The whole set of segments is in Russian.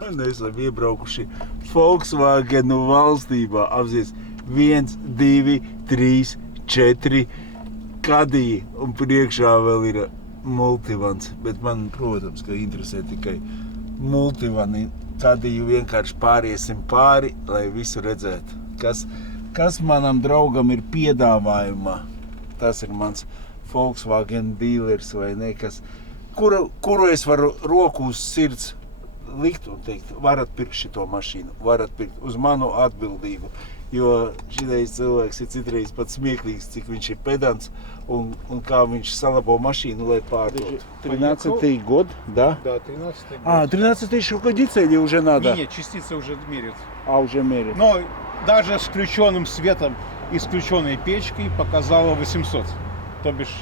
Un esam iebraukuši Volkswagenu valstībā. Apzies 1, 2, 3, 4 kadiji un priekšā vēl ir Multivans. Bet man, protams, ka interesē tikai Multivani. Kadiju vienkārši pāriesim pāri, lai visu redzētu. Kas manam draugam ir piedāvājumā? Tas ir mans Volkswagen dealers vai ne, kuru es varu roku uz sirds likt un teikt, varat pirkt šito mašīnu, varat pirkt uz manu atbildību. Jo šitais cilvēks ir citreiz pat smieklīgs, cik viņš ir pedants un kā viņš salabo mašīну, lai pārdot. 13-й год, да? Да, 13-й год. 13-й еще годится или уже надо? Нет, частицы уже меряют. Уже меряют. Но даже с включенным светом и с включенной печкой показала 800. То бишь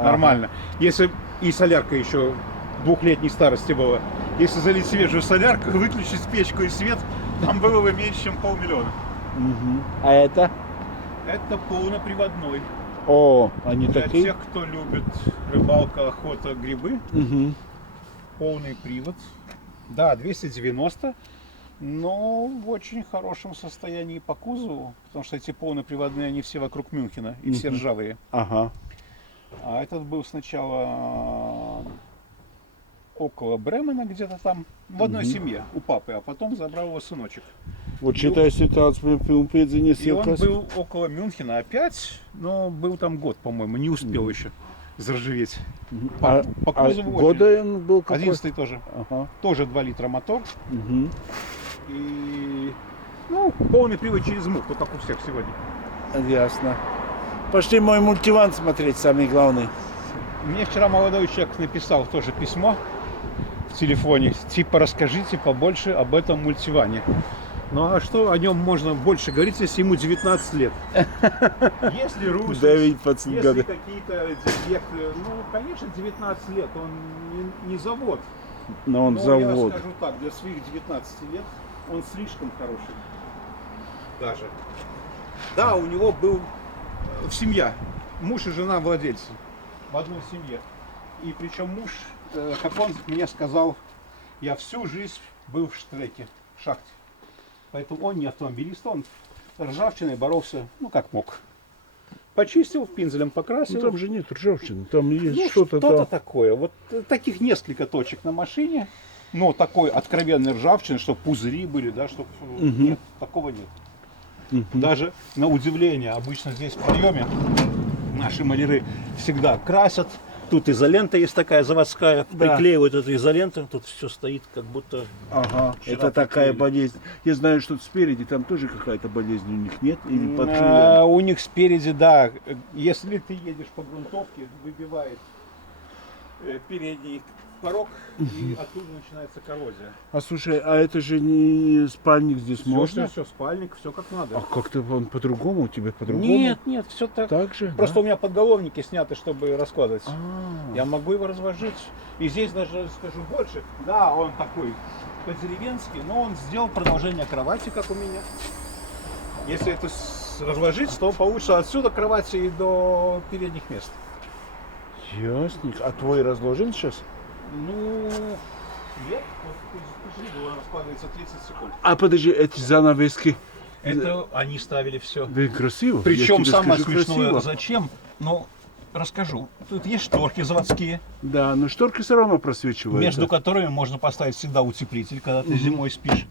нормально. Если и солярка еще 2-летней старости была. Если залить свежую солярку, выключить печку и свет, там было бы меньше, чем 500 000. А это? Это полноприводной. О, они для такие? Для тех, кто любит рыбалка, охота, грибы. Полный привод. Да, 290. Но в очень хорошем состоянии по кузову. Потому что эти полноприводные, они все вокруг Мюнхена. И все ржавые. Ага. А этот был сначала около Бремена, где-то там, в одной семье у папы, а потом забрал его сыночек. Вот считай ситуацию, и он был около Мюнхена опять, но был там год, по-моему, не успел еще заржаветь. По кузову года он был какой? 11-й тоже. Тоже 2 литра мотор. И полный привод через мух, вот как у всех сегодня. Ясно. Пошли мой мультиван смотреть, самый главный. Мне вчера молодой человек написал тоже письмо в телефоне, типа расскажите побольше об этом мультиване. Ну а что о нем можно больше говорить, если ему 19 лет? Если русский, если какие-то дефекты, конечно, 19 лет, он не завод. Но он завод. Я скажу так, для своих 19 лет он слишком хороший. Даже. Да, у него был семья, муж и жена владельцы в одной семье. И причем муж, как он мне сказал, я всю жизнь был в штреке, в шахте. Поэтому он не автомобилист, он ржавчиной боролся, как мог. Почистил, пинзелем покрасил. Там же нет ржавчины, там есть что-то такое. Вот таких несколько точек на машине, но такой откровенной ржавчины, чтобы пузыри были, да, чтобы нет, такого нет. Даже на удивление, обычно здесь в проеме наши маляры всегда красят. Тут изолента есть такая заводская, приклеивают эту изоленту, тут все стоит как будто... Ага, это такая болезнь. Я знаю, что спереди там тоже какая-то болезнь у них нет? Или у них спереди, да. Если ты едешь по грунтовке, выбивает передний порог, и оттуда начинается коррозия. А слушай, а это же не спальник здесь можно? Все, спальник, все как надо. А как-то он по-другому, у тебя по-другому? Нет, все так. Так же? Просто у меня подголовники сняты, чтобы раскладывать. Я могу его разложить. И здесь даже скажу больше. Да, он такой по-деревенски, но он сделал продолжение кровати, как у меня. Если это разложить, то получится отсюда кровати и до передних мест. Ясненько. А твой разложен сейчас? Нет, он раскладывается 30 секунд. А подожди, эти занавески? Это они ставили все. Да, красиво. Причем самое смешное, зачем? Расскажу. Тут есть шторки заводские. Да, но шторки все равно просвечивают. Между которыми можно поставить всегда утеплитель, когда ты зимой спишь.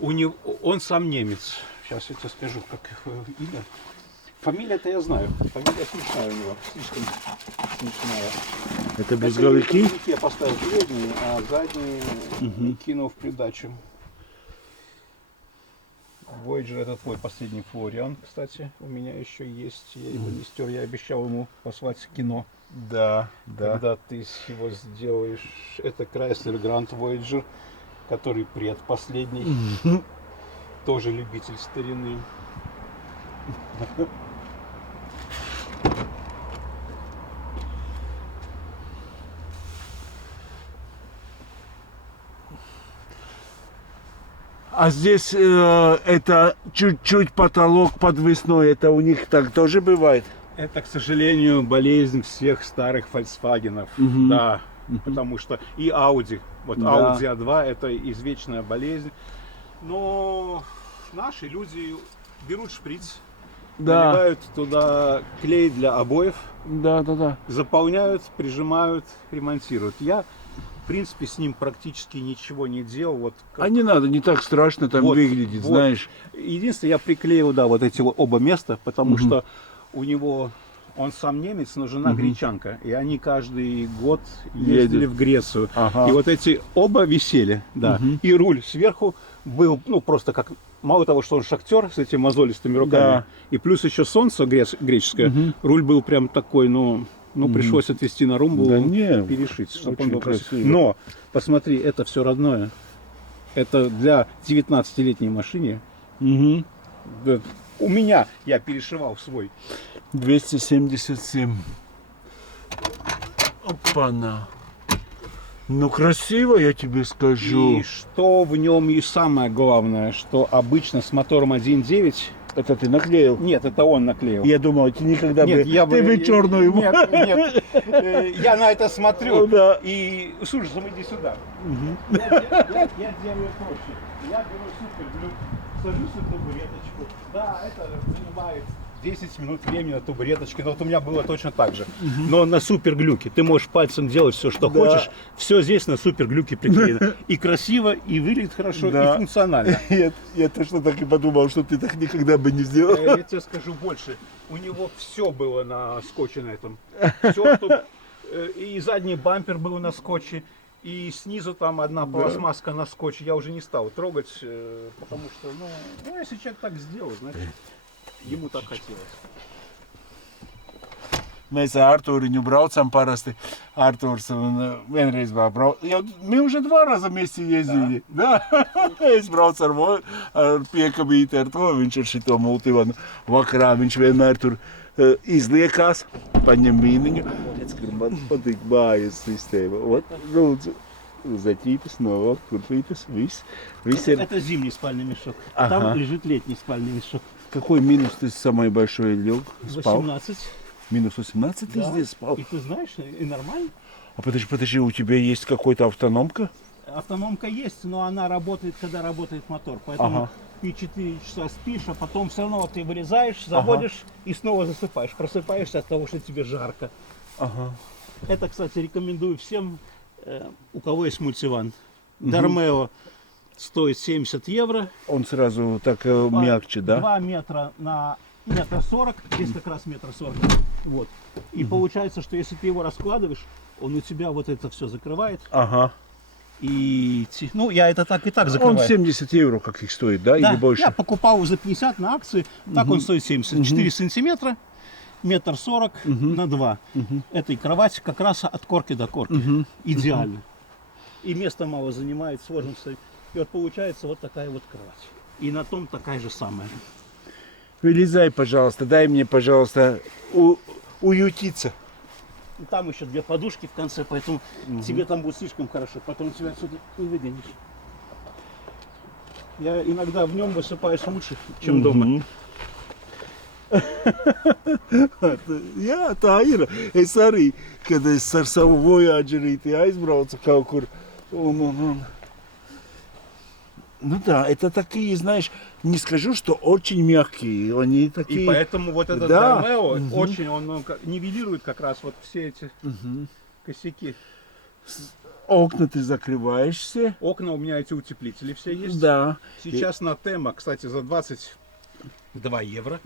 Он сам немец. Сейчас я тебе скажу, как имя. Фамилия-то я знаю. Фамилия смешная у него. Слишком смешная. Это безголовики? Я поставил передние, а задние кинул в придачу. Voyager — это твой последний флориан, кстати. У меня еще есть. Я его не стер. Я обещал ему послать кино. Да. Когда ты его сделаешь. Это Chrysler Grand Voyager, который предпоследний. Тоже любитель старины. А здесь это чуть-чуть потолок подвесной, это у них так тоже бывает? Это, к сожалению, болезнь всех старых Volkswagen'ов. Да, потому что и Audi Вот Да. Audi A2 это извечная болезнь. Но наши люди берут шприц, Да, наливают туда клей для обоев, да. заполняют, прижимают, ремонтируют. Я, в принципе, с ним практически ничего не делал. Вот как- А не надо, не так страшно там Вот, выглядит, вот. знаешь. Единственное, я приклеил, да, вот эти вот оба места, потому что у него, он сам немец, но жена гречанка, и они каждый год ездили Едет. в Грецию. Ага. И вот эти оба висели, да. И руль сверху был, ну, просто как, мало того, что он шахтер с этими мозолистыми руками, Да. и плюс еще солнце греческое, руль был прям такой, ну, пришлось отвезти на румбу, Да не, перешить, чтобы очень он был красивый. красиво. Но, посмотри, это все родное. Это для 19-летней машине. Угу. Да, у меня я перешивал свой. 277. Опа-на. Ну, красиво, я тебе скажу. И что в нем и самое главное, что обычно с мотором 1.9... Это ты наклеил? Нет, это он наклеил. Я думал, ты никогда Нет, бы... я Ты бы черную... Нет. Я на это смотрю. Ну да. И с ужасом иди сюда. Я делаю проще. Я беру суперглюк, сажусь на табуреточку. Да, это занимает 10 минут времени на табуреточке. Но вот у меня было точно так же. Но на суперглюке. Ты можешь пальцем делать все, что Да. хочешь. Все здесь на суперглюке приклеено. И красиво, и выглядит хорошо, Да. и функционально. Я точно так и подумал, что ты так никогда бы не сделал. Я тебе скажу больше. У него все было на скотче на этом. Все, что... И задний бампер был на скотче, и снизу там одна пластмасска на скотче. Я уже не стал трогать, потому что, ну, если человек так сделал, значит, ему так хотелось. Mēs ar Artūriņu braucam parasti. Artūrs vienreiz brauc. Мы уже 2 раза вместе ездили. Да. Es braucu ar piekabīti ar to. Viņš ar šito multivanu vakarā. Viņš vienmēr tur izliekās, paņem vīniņu. Man patīk mājas sistēma. Ot, lūdzu, zaķītas, novāk, kurpītas, viss ir. Это зимний спальный мешок. Ага. Там лежит летний спальный мешок. Какой минус ты самый большой лег? Спал? 18. Минус 18 ты Да. здесь спал? И ты знаешь, и нормально. А подожди, у тебя есть какой-то автономка? Автономка есть, но она работает, когда работает мотор. Поэтому Ага. ты 4 часа спишь, а потом все равно ты вылезаешь, заводишь и снова засыпаешь. Просыпаешься от того, что тебе жарко. Ага. Это, кстати, рекомендую всем, у кого есть мультиван. Дармео стоит 70 евро. Он сразу так мягче, да? 2 метра на метр 40, здесь как раз метр 40. Вот. И получается, что если ты его раскладываешь, он у тебя вот это все закрывает. Ага. И, ну, я это так и так Он закрываю. 70 евро каких стоит, да? Да, Или больше? я покупал за 50 на акции, так он стоит 70. 4 сантиметра, метр 40 на 2. Это и кровать как раз от корки до корки. Идеально. И места мало занимает, сложно встать. И вот получается вот такая вот кровать. И на том такая же самая. Вылезай, пожалуйста, дай мне, пожалуйста, уютиться. И там еще 2 подушки в конце, поэтому тебе там будет слишком хорошо. Потом тебя отсюда не выгонишь. Я иногда в нем высыпаюсь лучше, чем дома. Jā, tā ir. Es arī, kad es ar savu Voyagerīti aizbraucu kaut kur. Ну да, это такие, знаешь, не скажу, что очень мягкие. Они такие... И поэтому вот этот Да. Дармео очень, он нивелирует как раз вот все эти косяки. Окна ты закрываешь все. Окна у меня эти утеплители все есть. Да. Сейчас на Тема, кстати, за 22 евро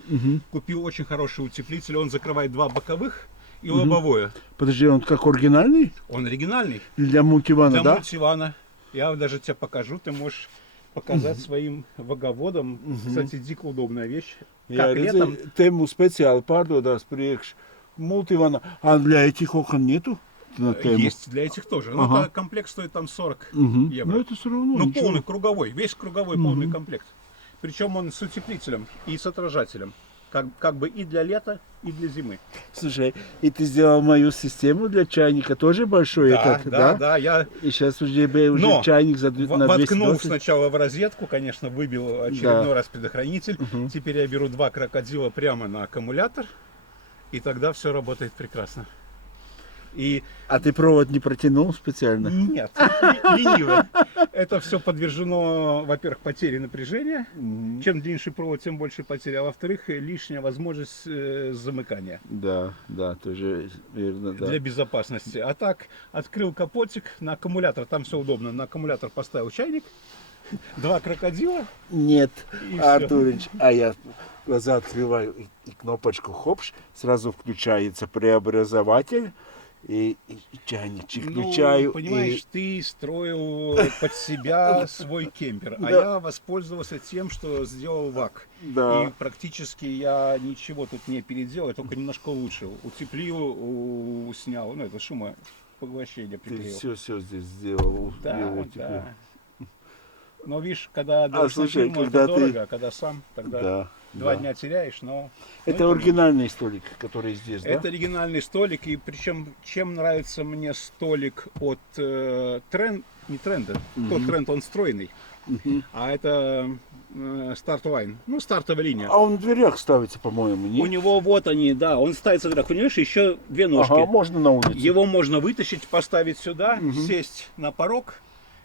купил очень хороший утеплитель. Он закрывает 2 боковых и лобовое. Подожди, он как оригинальный? Он оригинальный. Для мультивана, Для да? мультивана. Я даже тебе покажу, ты можешь показать своим ваговодам. Кстати, дико удобная вещь. Как летом. Тему специāli pārdodās priekš multivana. А для этих окон нету? На тему? Есть для этих тоже. Ну, Ага. это комплект стоит там 40 Ну евро. это все равно Ну, ничего. полный, круговой. Весь круговой полный комплект. Причем он с утеплителем и с отражателем. Как бы и для лета, и для зимы. Слушай, и ты сделал мою систему для чайника тоже большой этот, да? да. Я И сейчас уже Но чайник на воткнул 220. сначала в розетку, конечно, выбил очередной раз предохранитель. Теперь я беру 2 крокодила прямо на аккумулятор. И тогда все работает прекрасно. И А ты провод не протянул специально? нет, лениво. Это все подвержено, во-первых, потере напряжения. Чем длиннее провод, тем больше потери. А во-вторых, лишняя возможность замыкания. Да, да, тоже верно, да. Для безопасности. А так, открыл капотик на аккумулятор, там все удобно. На аккумулятор поставил чайник, 2 крокодила. Нет, И Артурыч, а я глаза открываю и кнопочку хопш, сразу включается преобразователь и чайничек включаю. Ну, понимаешь, ты строил под себя свой кемпер, а Да. я воспользовался тем, что сделал ВАК. Да. И практически я ничего тут не переделал, я только немножко улучшил. Утеплил, снял, ну это шумопоглощение Ты приклеил. все здесь сделал. Да, его тепло. да. Но видишь, когда даешь на слушай, фирму, когда это ты- дорого, а когда сам, тогда Да. 2 да. дня теряешь, но... Это ну, оригинальный столик, который здесь, Это да? оригинальный столик, и причем чем нравится мне столик от не тренда, тот тренд он стройный, а это старт-лайн, ну стартовая линия. А он в дверях ставится, по-моему, У нет? него вот они, да, он ставится в дверях, у него еще 2 ножки. Ага, можно на улице. Его можно вытащить, поставить сюда, сесть на порог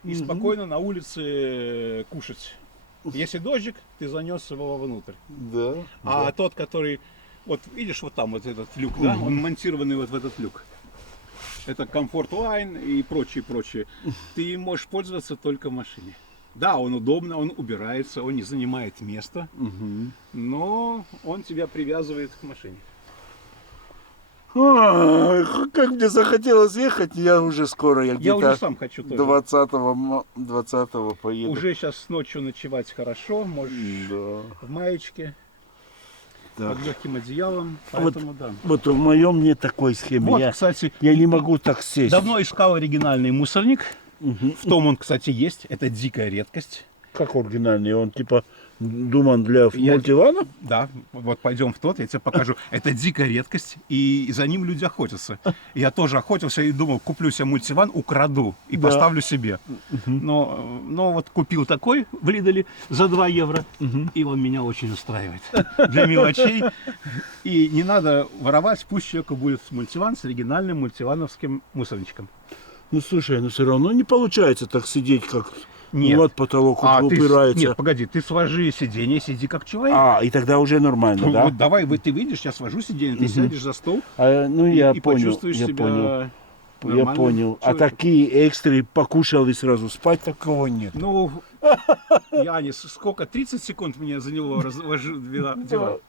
и спокойно на улице кушать. Если дождик, ты занес его внутрь. Да. А да. тот, который, вот видишь, вот там вот этот люк, да, он монтированный вот в этот люк. Это комфорт лайн и прочее, прочее. Ты им можешь пользоваться только в машине. Да, он удобно, он убирается, он не занимает места, но он тебя привязывает к машине. Ай, как мне захотелось ехать, я уже скоро, я Я где-то уже сам хочу тоже. 20-го поеду. Уже сейчас ночью ночевать хорошо, можешь Да. в маечке, Да. под легким одеялом, Вот, поэтому да. вот в моем нет такой схемы. Вот, я, кстати, я не могу так сесть. давно искал оригинальный мусорник. В том он, кстати, есть. Это дикая редкость. Как оригинальный? Он типа думан для Я- мультивана? Да, вот пойдем в тот, я тебе покажу. Это дикая редкость, и за ним люди охотятся. Я тоже охотился и думал, куплю себе мультиван, украду и Да. поставлю себе. Но вот купил такой в Лиделе за 2 евро, и он меня очень устраивает. Для мелочей. И не надо воровать, пусть человеку будет мультиван с оригинальным мультивановским мусорничком. Ну слушай, ну все равно не получается так сидеть, как Нет. вот потолок упирается. Нет, погоди, ты сложи сиденье, сиди как человек. А, и тогда уже нормально, Ну, да? вот давай, ты выйдешь, я свожу сиденье, ты сядешь за стол Ну я и понял, почувствуешь я себя понял. Я нормальным понял. А человеком. такие экстры покушал и сразу спать, такого нет. Ну, Янис, сколько? 30 секунд мне заняло разложить дела.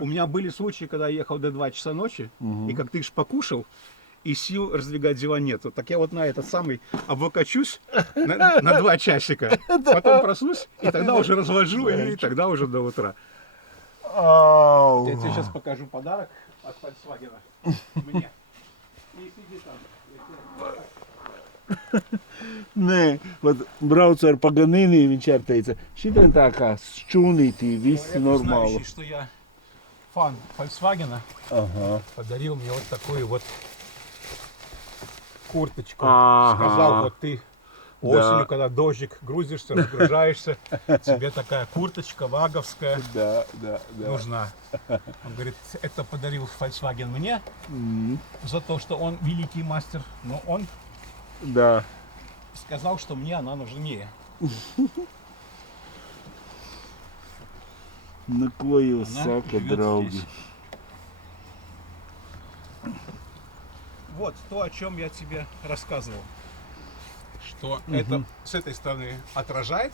У меня были случаи, когда я ехал до 2 часа ночи, и как ты ж покушал, и сил раздвигать диван нету. Так я вот на этот самый облокочусь на 2 часика, потом проснусь, и тогда уже разложу, и тогда уже до утра. Ау. Я тебе сейчас покажу подарок от Volkswagen. Мне. И сиди там. Не, от брауцер поганини, він чертається. Щитен така, щунитий, весь нормально. Знающий, что я фан Volkswagen, Ага. подарил мне вот такую вот курточку. Ага. Сказал, вот ты осенью, Да. когда дождик, грузишься, разгружаешься, тебе такая курточка ваговская Да, да, да. нужна. Он говорит, это подарил Volkswagen мне за то, что он великий мастер, но он Да. сказал, что мне она нужнее. Накою Она сака, живет драуги. здесь. Вот то, о чем я тебе рассказывал. Что это с этой стороны отражает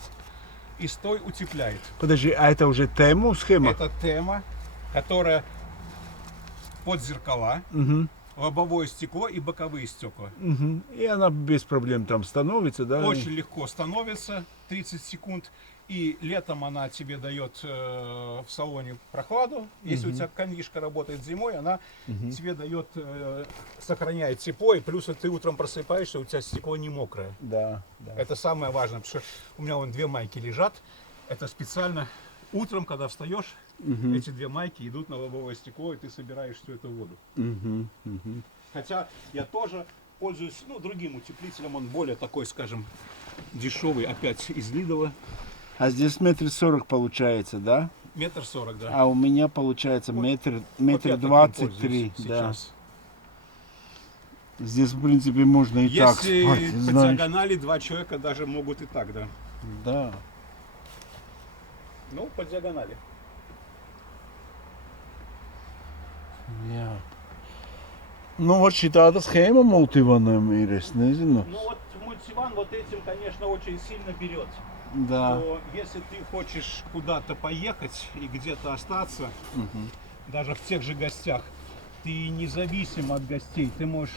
и с той утепляет. Подожди, а это уже тему, схема? Это тема, которая под зеркала, лобовое стекло и боковые стекла. Мгм. И она без проблем там становится, да? Очень легко становится, 30 секунд. И летом она тебе дает в салоне прохладу. Если у тебя кондишка работает зимой, она тебе дает, сохраняет тепло. И плюс ты утром просыпаешься, у тебя стекло не мокрое. Да, да. Это самое важное, потому что у меня вон 2 майки лежат. Это специально утром, когда встаешь, эти 2 майки идут на лобовое стекло, и ты собираешь всю эту воду. Хотя я тоже пользуюсь другим утеплителем, он более такой, скажем, дешевый, опять из Лидова. А здесь 1,40 м получается, да? 1,40 м, да. А у меня получается Вот метр я таким 23, пользуюсь да. сейчас. Здесь, в принципе, можно и так Если спать, по знаешь. диагонали два человека даже могут и так, да. Да. Ну, по диагонали. Jā. Nu, вот šī схема Multivanam ir, es nezinu. Ну вот мультиван вот этим, конечно, очень сильно берет. Да. Но если ты хочешь куда-то поехать и где-то остаться, даже в тех же гостях, ты независим от гостей. Ты можешь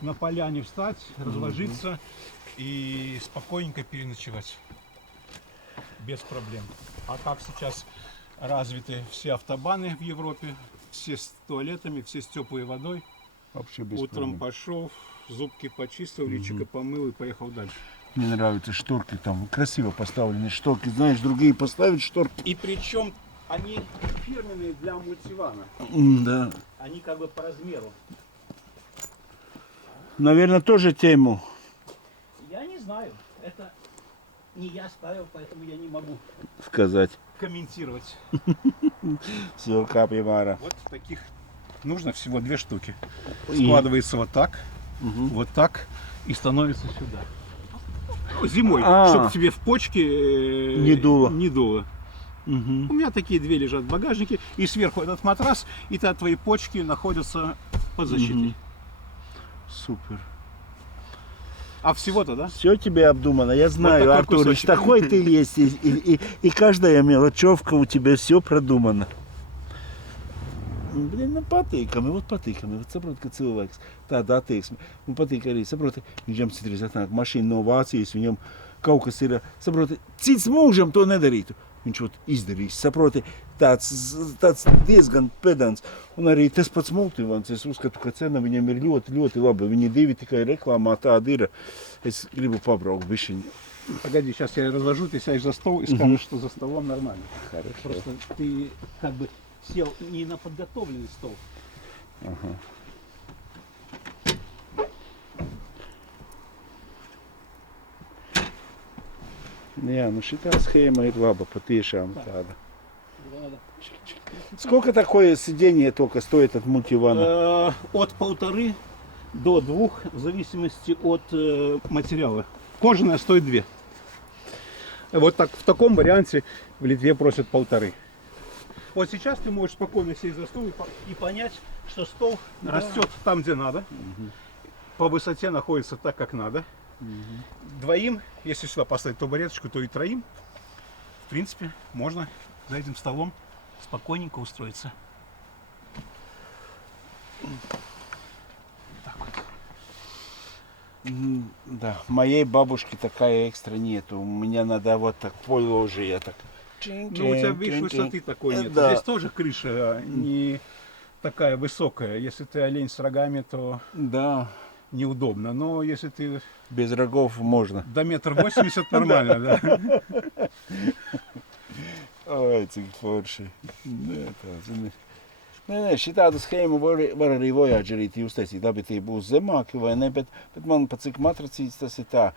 на поляне встать, разложиться и спокойненько переночевать. Без проблем. А как сейчас развиты все автобаны в Европе, все с туалетами, все с теплой водой. Вообще без Утром проблем. пошел, зубки почистил, личико помыл и поехал дальше. Мне нравятся шторки, там красиво поставлены шторки. Знаешь, другие поставят шторки. И причем они фирменные для мультивана. Да. Они как бы по размеру. Наверное, тоже тему. Я не знаю. Это не я ставил, поэтому я не могу Сказать. комментировать. Все, капибара. Вот таких нужно всего 2 штуки. И- Складывается вот так и становится сюда. Зимой, чтобы тебе в почки Не дуло. Не дуло. Мгм. У меня такие 2 лежат в багажнике, и сверху этот матрас, и тогда твои почки находятся под защитой. Супер. А всего-то, да? Все тебе обдумано. Я знаю, такой Артурыч, кусочек. такой ты есть. И каждая мелочевка у тебя все продумано. Блин, nu patīkami, вот patīkami. Вот saproti, ka cilvēks tāda attieksme. Man patīk arī, saproti, viņam citreiz atnāk mašīna no Vācijas, viņam kaut kas ir, saproti, cits mūžam to nedarītu. Viņš ot izdarīs, saproti, tāds diezgan pedants. Un arī tas pats Multivans, es uzskatu, ka cena viņam ir ļoti, ļoti laba. Viņi divi tikai reklāmā tādi ir. Es gribu pabraukt bišķiņu. Погоди, сейчас я разложу, ты сядешь за стол и скажешь, что за столом нормально. Хорошо. Просто ты как бы сел не на подготовленный стол. Ага. Jā, nu šitā schēma ir laba, patiešām tāda. Сколько такое сиденье только стоит от Multivana? От 1,5 до 2, в зависимости от материала. Кожаная стоит 2. Вот так, в таком варианте в Литве просят 1,5. Вот сейчас ты можешь спокойно сесть за стол и понять, что стол растет там, где надо, по высоте находится так, как надо. Двоим, если сюда поставить табуреточку, то и троим, в принципе, можно за этим столом спокойненько устроиться. Так вот. Да, моей бабушки такая экстра нету. У меня надо вот так полложия так. Ну, у тебя, видишь, высоты такой нет. Да. Здесь тоже крыша не такая высокая. Если ты олень с рогами, то Да, неудобно. Но если ты без rogов можно. до 1,80 м нормально, да. Oi, cik forši. Nē, tā, zini. Nē, šī tādu schēmu var arī Voyagerīt uztaisīt. Abi tie būs zemāki vai ne, bet man pat cik matracīts tas ir tā.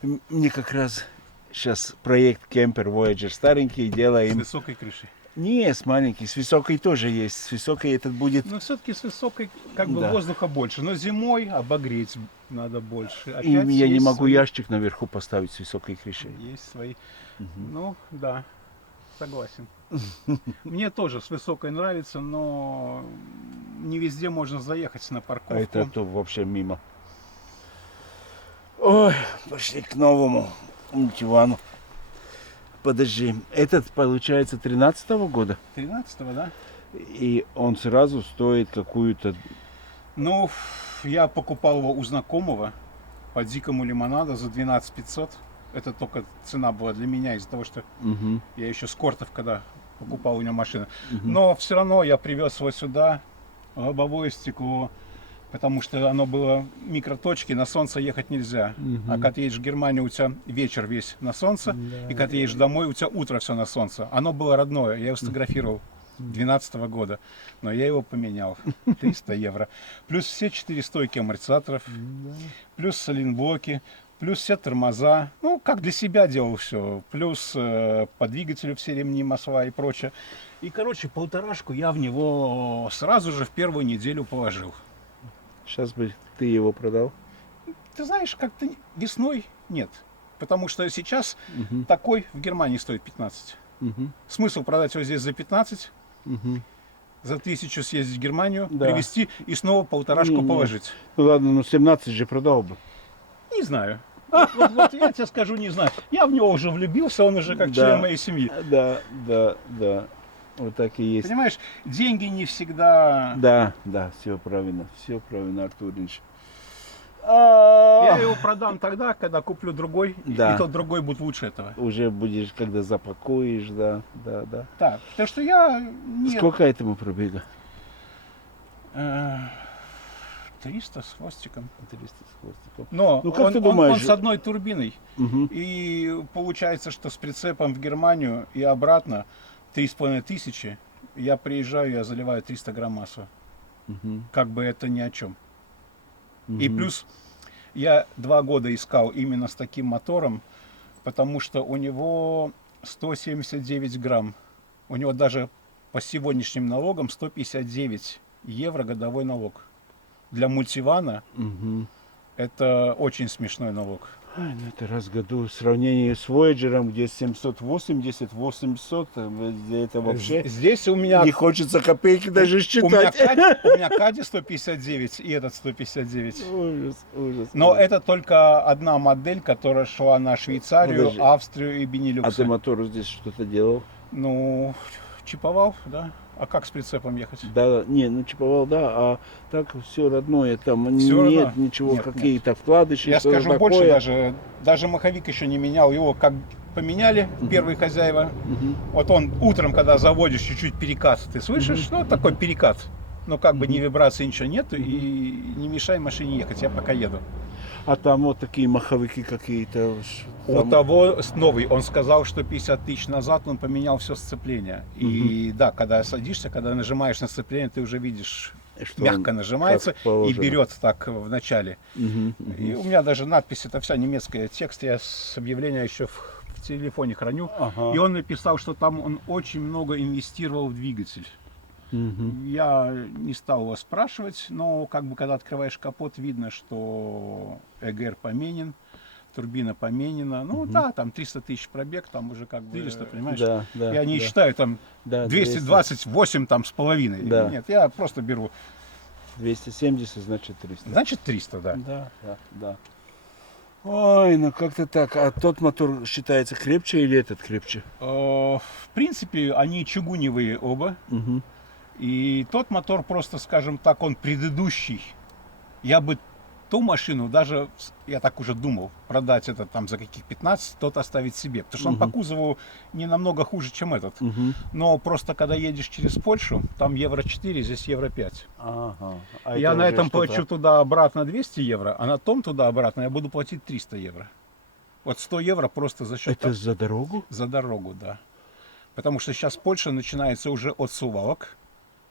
Мне как раз сейчас проект кемпер Voyager старенький С делаем. высокой крышей. Не, с маленький, с высокой тоже есть. С высокой этот будет. Но все-таки с высокой как бы Да. воздуха больше. Но зимой обогреть надо больше. И я не есть могу свои- ящик наверху поставить с высокой крышей. Есть свои. Ну, да, согласен. Мне тоже с высокой нравится, но не везде можно заехать на А парковку. это то вообще мимо. Ой, пошли к новому Multivaну. Подожди, этот получается 13-го года, 13-го, да? и он сразу стоит какую-то... Ну, я покупал его у знакомого по дикому лимонаду за 12 500. Это только цена была для меня из-за того, что Мгм. я еще с Кортов, когда покупал у него машину. Но все равно я привез его сюда, лобовое стекло, потому что оно было микроточки, на солнце ехать нельзя. А когда ты едешь в Германию, у тебя вечер весь на солнце, и когда ты едешь домой, у тебя утро все на солнце. Оно было родное, я его сфотографировал 2012 года, но я его поменял. 300 евро. Плюс все 4 стойки амортизаторов, плюс соленблоки, плюс все тормоза. Ну, как для себя делал все. Плюс по двигателю все ремни, масла и прочее. И, короче, 1,5 я в него сразу же в первую неделю положил. Сейчас бы ты его продал. Ты знаешь, как-то весной нет. Потому что сейчас такой в Германии стоит 15. Смысл продать его здесь за 15, за 1000 съездить в Германию, привезти и снова полторашку положить. Ну ладно, ну 17 же продал бы. Не знаю. Вот я тебе скажу, не знаю. Я в него уже влюбился, он уже как член моей семьи. Да. Вот так и есть. Понимаешь, деньги не всегда... Да, все правильно, Артур Ильич. Я его продам тогда, когда куплю другой, и тот другой будет лучше этого. Уже будешь, когда запакуешь, да. Так, потому что я... Сколько этому пробега? 300 с хвостиком. 300 с хвостиком. Но ну, как ты думаешь? Он с одной турбиной. И получается, что с прицепом в Германию и обратно 3500. Я приезжаю, я заливаю 300 грамм масла. Как бы это ни о чем. И плюс я 2 года искал именно с таким мотором, потому что у него 179 грамм. У него даже по сегодняшним налогам 159 евро годовой налог. Для мультивана это очень смешной налог. Ну это раз в году в сравнении с Voyager, где 780, 800, это вообще здесь у меня не хочется копейки даже считать. У меня Кади 159 и этот 159. Ужас. Но это только одна модель, которая шла на Швейцарию, Австрию и Бенилюкс. А ты мотору здесь что-то делал? Ну, чиповал, да. А как с прицепом ехать? Да, чиповал, а так все родное, там всё нет родное? ничего, Нет. какие-то вкладыши. Я скажу такое. больше, даже маховик еще не менял, его как поменяли первые хозяева. Вот он утром, когда заводишь, чуть-чуть перекат, ты слышишь? Ну, такой перекат. Но как бы ни вибрации, ничего нету, и не мешай машине ехать, я пока еду. А там вот такие маховики какие-то. У того новый, он сказал, что 50 тысяч назад он поменял все сцепление. И да, когда садишься, когда нажимаешь на сцепление, ты уже видишь, что мягко нажимается и берет так в начале. И у меня даже надпись, это вся немецкая, текст я с объявления еще в телефоне храню. И он написал, что там он очень много инвестировал в двигатель. Я не стал его спрашивать, но как бы когда открываешь капот, видно, что ЭГР поменен, турбина поменена. Ну да, там 300 тысяч пробег, там уже как бы 400, понимаешь? Я не считаю там 228 там с половиной. Нет, я просто беру. 270, значит 300. Значит 300, Да. Ой, ну как-то так. А тот мотор считается крепче или этот крепче? В принципе, они чугуневые оба. И тот мотор просто, скажем так, он предыдущий. Я бы ту машину даже, я так уже думал, продать это там за каких 15, тот оставить себе. Потому что он по кузову не намного хуже, чем этот. Но просто когда едешь через Польшу, там евро 4, здесь евро 5. Я на этом плачу туда-обратно 200 евро, а на том туда-обратно я буду платить 300 евро. Вот 100 евро просто за счет... Это за дорогу? За дорогу, да. Потому что сейчас Польша начинается уже от Сувалок.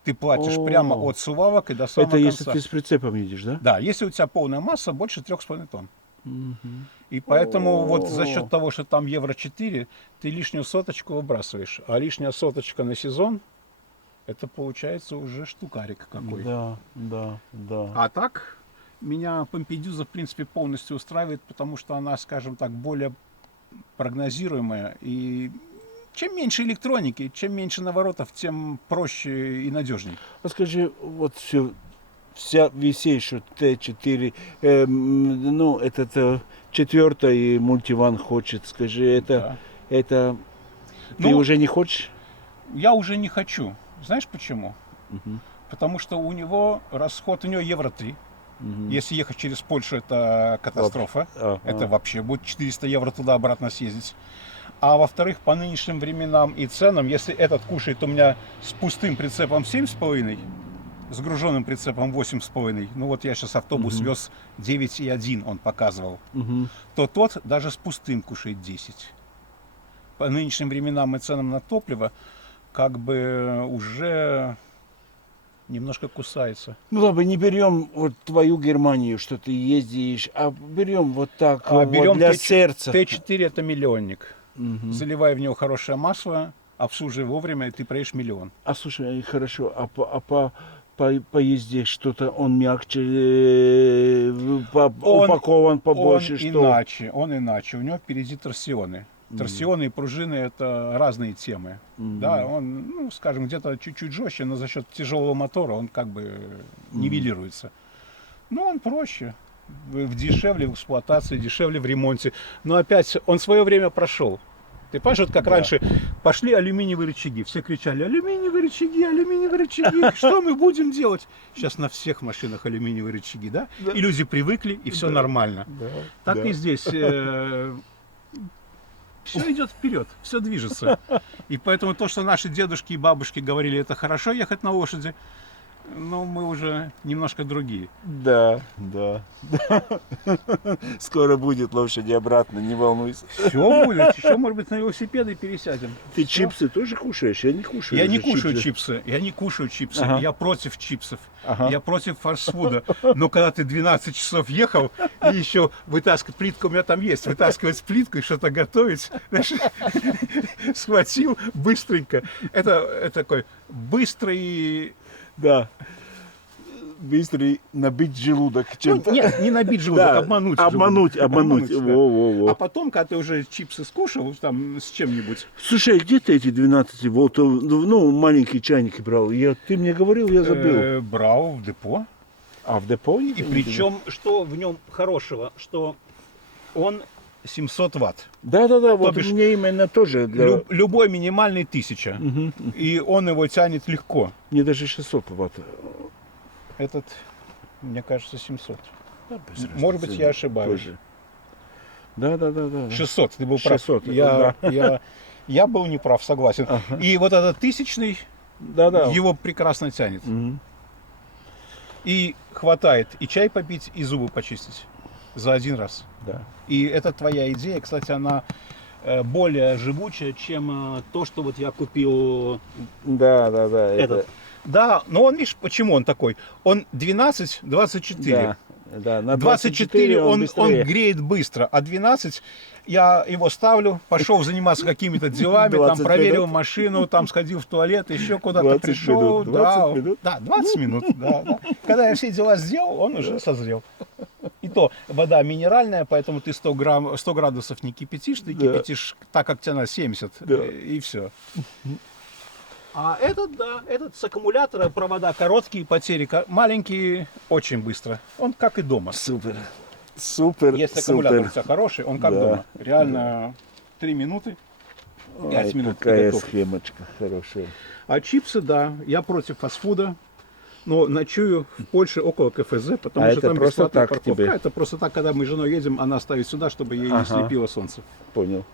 Ты платишь прямо от Сувалок и до самого конца. Это если ты с прицепом едешь, да? Да, если у тебя полная масса больше 3,5 тонн. И поэтому вот за счет того, что там евро 4, ты лишнюю соточку выбрасываешь. А лишняя соточка на сезон, это получается уже штукарик какой. Да. А так, меня Помпидюза в принципе полностью устраивает, потому что она, скажем так, более прогнозируемая. И чем меньше электроники, чем меньше наворотов, тем проще и надежней. А скажи, вот вся висейшая Т4, этот четвертый Multivan хочет, скажи, это ты уже не хочешь? Я уже не хочу. Знаешь почему? Потому что у него расход, у него евро 3. Если ехать через Польшу, это катастрофа. Это вообще будет 400 евро туда-обратно съездить. А во-вторых, по нынешним временам и ценам, если этот кушает у меня с пустым прицепом 7,5, с груженным прицепом 8,5, ну вот я сейчас автобус вез 9,1, он показывал, то тот даже с пустым кушает 10. По нынешним временам и ценам на топливо как бы уже немножко кусается. Ну ладно, не берем вот твою Германию, что ты ездишь, а берем вот так, берем вот для сердца. Т4 это миллионник. Заливай в него хорошее масло, обслуживай вовремя, и ты проедешь миллион. А слушай, хорошо, по езде что-то, он мягче, упакован побольше, что? Он иначе. У него впереди торсионы. Торсионы и пружины — это разные темы. Да, он, ну, скажем, где-то чуть-чуть жестче, но за счет тяжелого мотора он как бы нивелируется. Но он проще, дешевле в эксплуатации, дешевле в ремонте. Но опять, он свое время прошел. Ты понимаешь, вот как раньше пошли алюминиевые рычаги. Все кричали: алюминиевые рычаги, алюминиевые рычаги. Что мы будем делать? Сейчас на всех машинах алюминиевые рычаги, да? И люди привыкли, и все нормально. Так и здесь. Все идет вперед, все движется. И поэтому то, что наши дедушки и бабушки говорили, это хорошо ехать на лошади, но мы уже немножко другие. Да. Скоро будет лошади обратно, не волнуйся. Все будет, еще, может быть, на велосипеды пересядем. Ты чипсы тоже кушаешь? Я не кушаю. Я не кушаю чипсы. Я не кушаю чипсы. Ага. Я против чипсов. Ага. Я против фастфуда. Но когда ты 12 часов ехал, и еще вытаскивать плитку, у меня там есть, вытаскивать плитку и что-то готовить, знаешь, схватил быстренько. Это такой быстрый... Да. Быстрый набить желудок чем-то. Ну, нет, не набить желудок, Да, обмануть. обмануть. Да. Во. А потом, когда ты уже чипсы скушал, там, с чем-нибудь. Слушай, где ты эти 12 вот, ну, маленькие чайники брал? Ты мне говорил, я забыл. Брал в депо. А в депо? И причем, что в нем хорошего, что он 700 ватт. Да, вот бишь, мне именно тоже. Для... Любой минимальный 1000. И он его тянет легко. Мне даже 600 ватт. Этот, мне кажется, 700. Да, может быть, я ошибаюсь. Тоже. Да. 600, ты был прав. 600, Я был неправ, согласен. Ага. И вот этот 1000-й, его прекрасно тянет. И хватает и чай попить, и зубы почистить за один раз. Да. И это твоя идея, кстати, она более живучая, чем то, что вот я купил. Да. Этот. Да, но он, видишь, почему он такой? Он 12-24. Да, на 24 он греет быстро, а 12 я его ставлю, пошел заниматься какими-то делами, там проверил машину, там сходил в туалет, еще куда-то пришел. 20 минут? Да, 20 минут. Да. Когда я все дела сделал, он уже созрел. И то вода минеральная, поэтому ты 100 градусов не кипятишь, ты кипятишь так, как тебе на 70, и все. А этот с аккумулятора, провода короткие, потери маленькие, очень быстро. Он как и дома. Супер. Если аккумулятор у тебя хороший, он как дома. Реально 3 минуты, 5 минут. Какая схемочка хорошая. А чипсы, да, я против фастфуда. Но ночую в Польше около КФЗ, потому что там бесплатная парковка. Это просто так, когда мы с женой едем, она ставит сюда, чтобы ей не слепило солнце. Понял.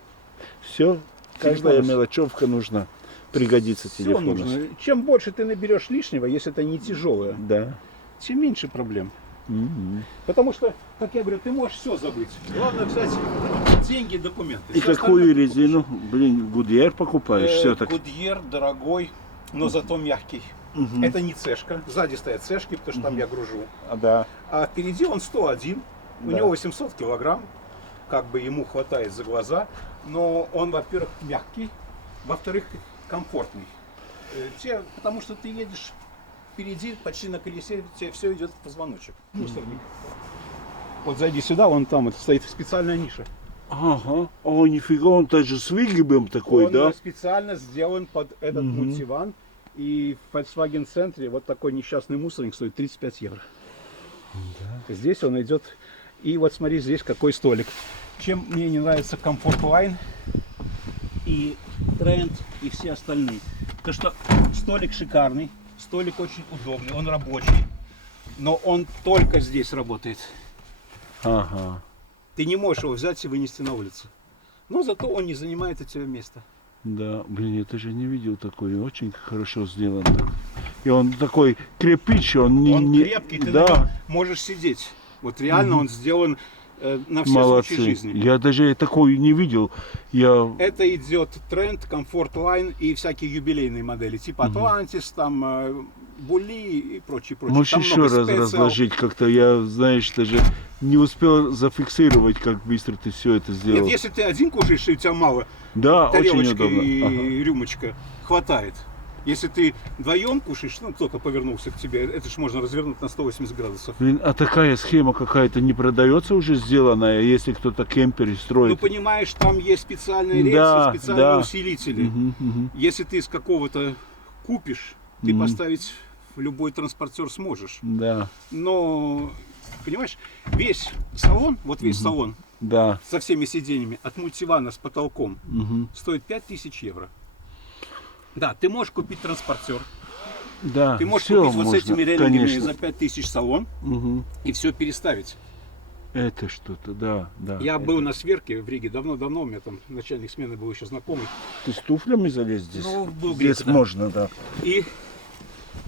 Все, каждая мелочевка нужна. Пригодится телефону. Нужно. Чем больше ты наберешь лишнего, если это не тяжелое, тем меньше проблем. Потому что, как я говорю, ты можешь все забыть. Главное взять деньги, документы. И какую резину? Блин, Гудьер покупаешь все-таки? Гудьер дорогой, но зато мягкий. Это не цешка. Сзади стоят цешки, потому что там я гружу. А впереди он 101. У него 800 килограмм. Как бы ему хватает за глаза. Но он, во-первых, мягкий. Во-вторых, комфортный. Потому что ты едешь впереди, почти на колесе, тебе все идет в позвоночек. Вот зайди сюда, вон там вот стоит специальная ниша. Ага. О, нифига, он даже с выгибом такой, да? Он специально сделан под этот Multivan. И в Volkswagen центре вот такой несчастный мусорник стоит 35 евро. Здесь он идет. И вот смотри, здесь какой столик. Чем мне не нравится Comfort Line и Тренд и все остальные. То что столик шикарный, столик очень удобный, он рабочий. Но он только здесь работает. Ага. Ты не можешь его взять и вынести на улицу. Но зато он не занимает у тебя места. Да, блин, я тоже не видел такой, очень хорошо сделан. И он такой крепкий, он крепкий, ты на нем можешь сидеть. Вот реально он сделан на все случаи жизни. Я даже такой не видел. Это идет тренд, Comfort Line и всякие юбилейные модели, типа Atlantis, там Були и прочее. Можешь еще раз разложить как-то, я, знаешь, даже не успел зафиксировать, как быстро ты все это сделал. Нет, если ты один кушаешь и у тебя мало, да, тарелочка очень удобно. И рюмочка, хватает. Если ты вдвоем кушаешь, ну, только повернулся к тебе, это же можно развернуть на 180 градусов. Блин, а такая схема какая-то не продается уже сделанная, если кто-то кемпер строит? Ну, понимаешь, там есть специальные рельсы, специальные усилители. Если ты из какого-то купишь, ты поставить в любой транспортер сможешь. Да. Но, понимаешь, весь салон, вот весь салон, да. со всеми сиденьями, от мультивана с потолком, стоит 5000 евро. Да, ты можешь купить транспортер. Да, ты можешь купить вот с этими рейлингами за 5000 салон и все переставить. Это что-то, да, да. Я был на сверке в Риге давно-давно, у меня там начальник смены был еще знакомый. Ты с туфлями залез здесь? Ну, был здесь где-то, можно, да. И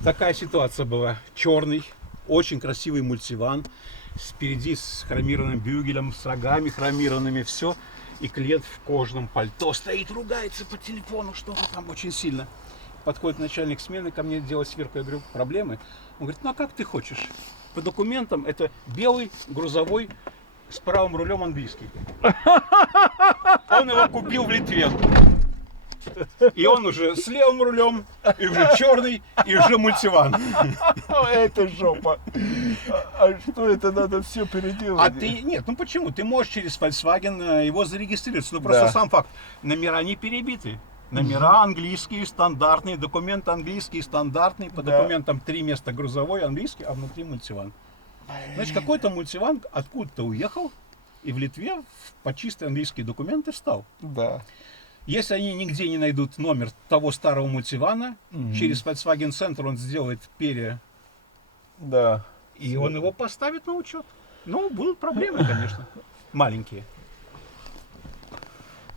такая ситуация была. Черный, очень красивый мультиван. Впереди с хромированным бюгелем, с рогами хромированными, все. И клиент в кожаном пальто стоит, ругается по телефону, что-то там очень сильно. Подходит начальник смены ко мне делать сверку. Я говорю, проблемы? Он говорит, ну а как ты хочешь? По документам это белый грузовой с правым рулем английский. Он его купил в Литве. И он уже с левым рулем, и уже черный, и уже мультиван. Это жопа. А что это надо все переделать? А ты, нет, ну почему? Ты можешь через Volkswagen его зарегистрировать. Ну просто сам факт, номера не перебиты. Номера английские, стандартные, документы английские, стандартные. По документам 3 места грузовой, английский, а внутри мультиван. Значит, какой-то мультиван откуда-то уехал, и в Литве по чистые английские документы встал. Да. Если они нигде не найдут номер того старого мультивана, через Volkswagen Center он сделает Да. и он его поставит на учет. Ну, будут проблемы, конечно, маленькие.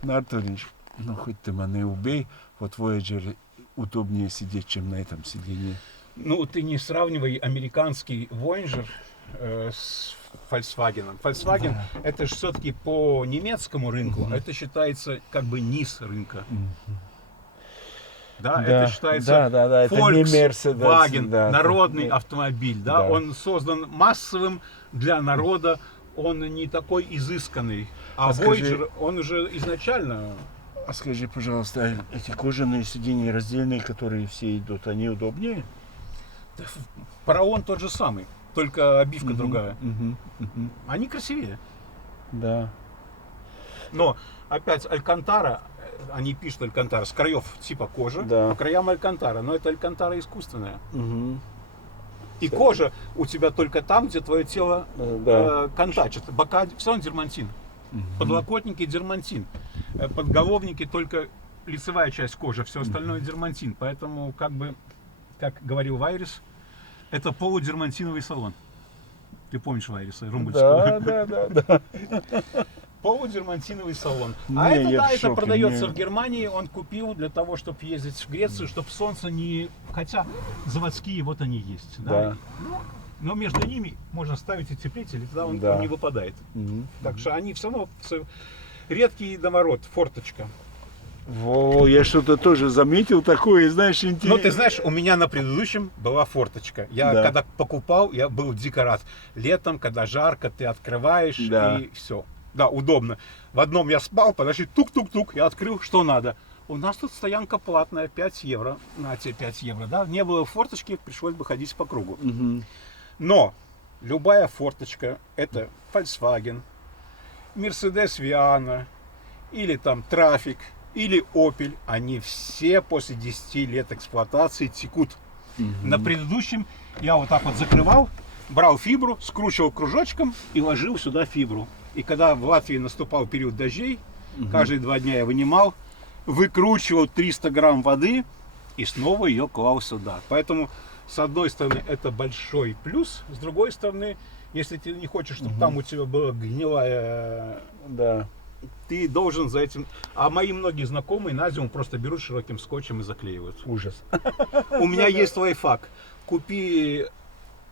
Ну, Артурович, ну хоть ты меня убей, вот в Voyager удобнее сидеть, чем на этом сиденье. Ну, ты не сравнивай американский Voyager с Volkswagen. Volkswagen это же все-таки по немецкому рынку, это считается как бы низ рынка. Да, это считается Volkswagen, народный автомобиль. Да? Он создан массовым для народа, он не такой изысканный. А Voyager, он уже изначально... А скажи, пожалуйста, эти кожаные сиденья раздельные, которые все идут, они удобнее? Параон тот же самый, только обивка другая. Они красивее. Да. Но опять алькантара, они пишут алькантара с краев типа кожи, по краям алькантара, но это алькантара искусственная. И кожа у тебя только там, где твое тело контачит. Бока все равно дермантин. Подлокотники дермантин. Подголовники только лицевая часть кожи, все остальное дермантин. Поэтому, как бы, как говорил Вайрис, это полудермантиновый салон. Ты помнишь Вайриса, румбочку? Да. Полудермантиновый салон. Не, Это продается в Германии. Он купил для того, чтобы ездить в Грецию, чтобы солнце не... Хотя заводские вот они есть. Да. Но между ними можно ставить утеплитель, и тогда он не выпадает. Так что они все равно редкий домород, форточка. Во, я что-то тоже заметил такое, знаешь, интересно. Ну, ты знаешь, у меня на предыдущем была форточка. Я когда покупал, я был дико рад. Летом, когда жарко, ты открываешь и все. Да, удобно. В одном я спал, подожди, тук-тук-тук, я открыл, что надо. У нас тут стоянка платная, 5 евро. На тебе 5 евро, да? Не было форточки, пришлось бы ходить по кругу. Но любая форточка, это Volkswagen, Mercedes Viana, или там Трафик, или Opel, они все после 10 лет эксплуатации текут. На предыдущем я вот так вот закрывал, брал фибру, скручивал кружочком и ложил сюда фибру. И когда в Латвии наступал период дождей, каждые 2 дня я вынимал, выкручивал 300 грамм воды и снова ее клал сюда. Поэтому, с одной стороны, это большой плюс, с другой стороны, если ты не хочешь, чтобы там у тебя была гнилая... Ты должен за этим... А мои многие знакомые на зиму просто берут широким скотчем и заклеивают. Ужас. У меня есть лайфхак. Купи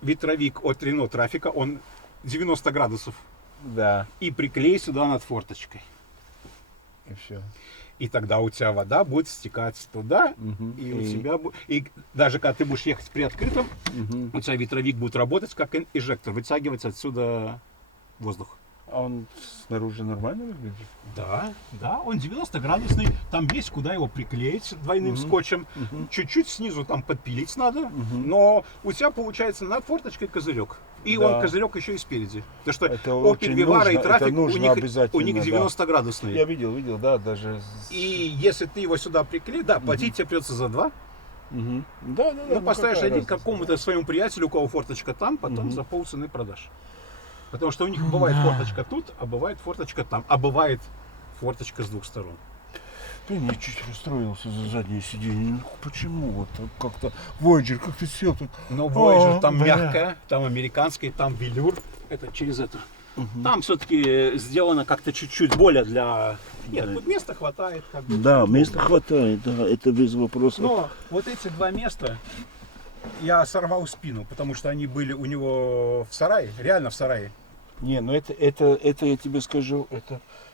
ветровик от Renault Трафика, он 90 градусов. И приклей сюда над форточкой. И все. И тогда у тебя вода будет стекать туда, и у тебя и даже когда ты будешь ехать при открытом, у тебя ветровик будет работать как инжектор, вытягивать отсюда воздух. А он снаружи нормально выглядит? Да, да, он 90-градусный, там есть куда его приклеить двойным скотчем, чуть-чуть снизу там подпилить надо, но у тебя получается над форточкой козырек. И он козырек еще и спереди. Потому что Это Opel очень Vivaro и нужно, трафик это нужно у них обязательно, 90-градусные. Я видел, да, даже... И если ты его сюда приклеишь, да, платить тебе придется за 2. Да. Ну, поставишь один какому-то своему приятелю, у кого форточка там, потом за полцены продашь. Потому что у них бывает форточка тут, а бывает форточка там, а бывает форточка с двух сторон. Блин, я чуть расстроился за заднее сиденье. Ну, почему? Вот как-то Voyager как-то сел тут. Но Voyager там мягкая, там американский, там велюр. Это через это. Там все-таки сделано как-то чуть-чуть более для... Нет, тут места хватает. Как бы. Да, места хватает, да, это без вопросов. Но вот эти два места я сорвал спину, потому что они были у него в сарае, реально в сарае. Не, ну это я тебе скажу,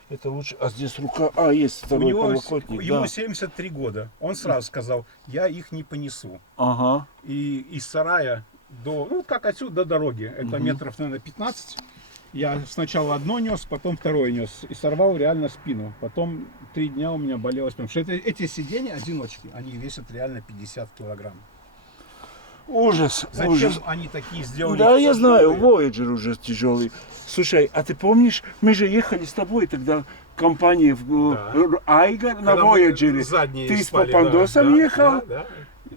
это лучше. А здесь рука, есть У второй него, подлокотник. ему Да. 73 года. Он сразу сказал, я их не понесу. Ага. И из сарая до, ну как отсюда до дороги, это метров, наверное, 15. Я сначала одно нес, потом второе нес. И сорвал реально спину. Потом 3 дня у меня болела спина. Потому что эти сиденья одиночки, они весят реально 50 килограмм. Ужас, Зачем ужас. они такие сделали? Да, я знаю, тяжелые? Voyager уже тяжелый. Слушай, а ты помнишь, мы же ехали с тобой тогда в компании в Айгар на Voyager. Ты с Папандосом ехал? Да.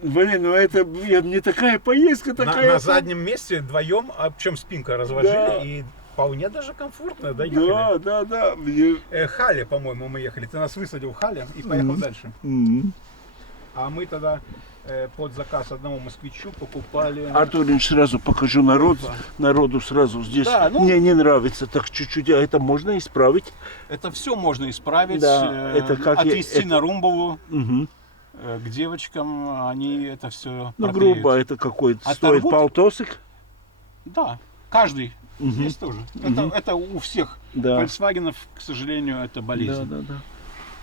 Блин, ну это не такая поездка, такая. На заднем месте вдвоем, а причем спинка разложили, и вполне даже комфортно доехали. Да. Хале, по-моему, мы ехали. Ты нас высадил в Хале и поехал дальше. А мы тогда под заказ одному москвичу покупали... Артурич, сразу покажу народу сразу здесь. Да, ну, мне не нравится так чуть-чуть, а это можно исправить? Это все можно исправить, Да, это как отвезти на Румбову. Угу. К девочкам, они это все Ну, грубо, это какой стоит Оторвут? полтосик? Да, каждый. Здесь тоже. Это у всех Да. Volkswagen'ов, к сожалению, это болезнь. Да.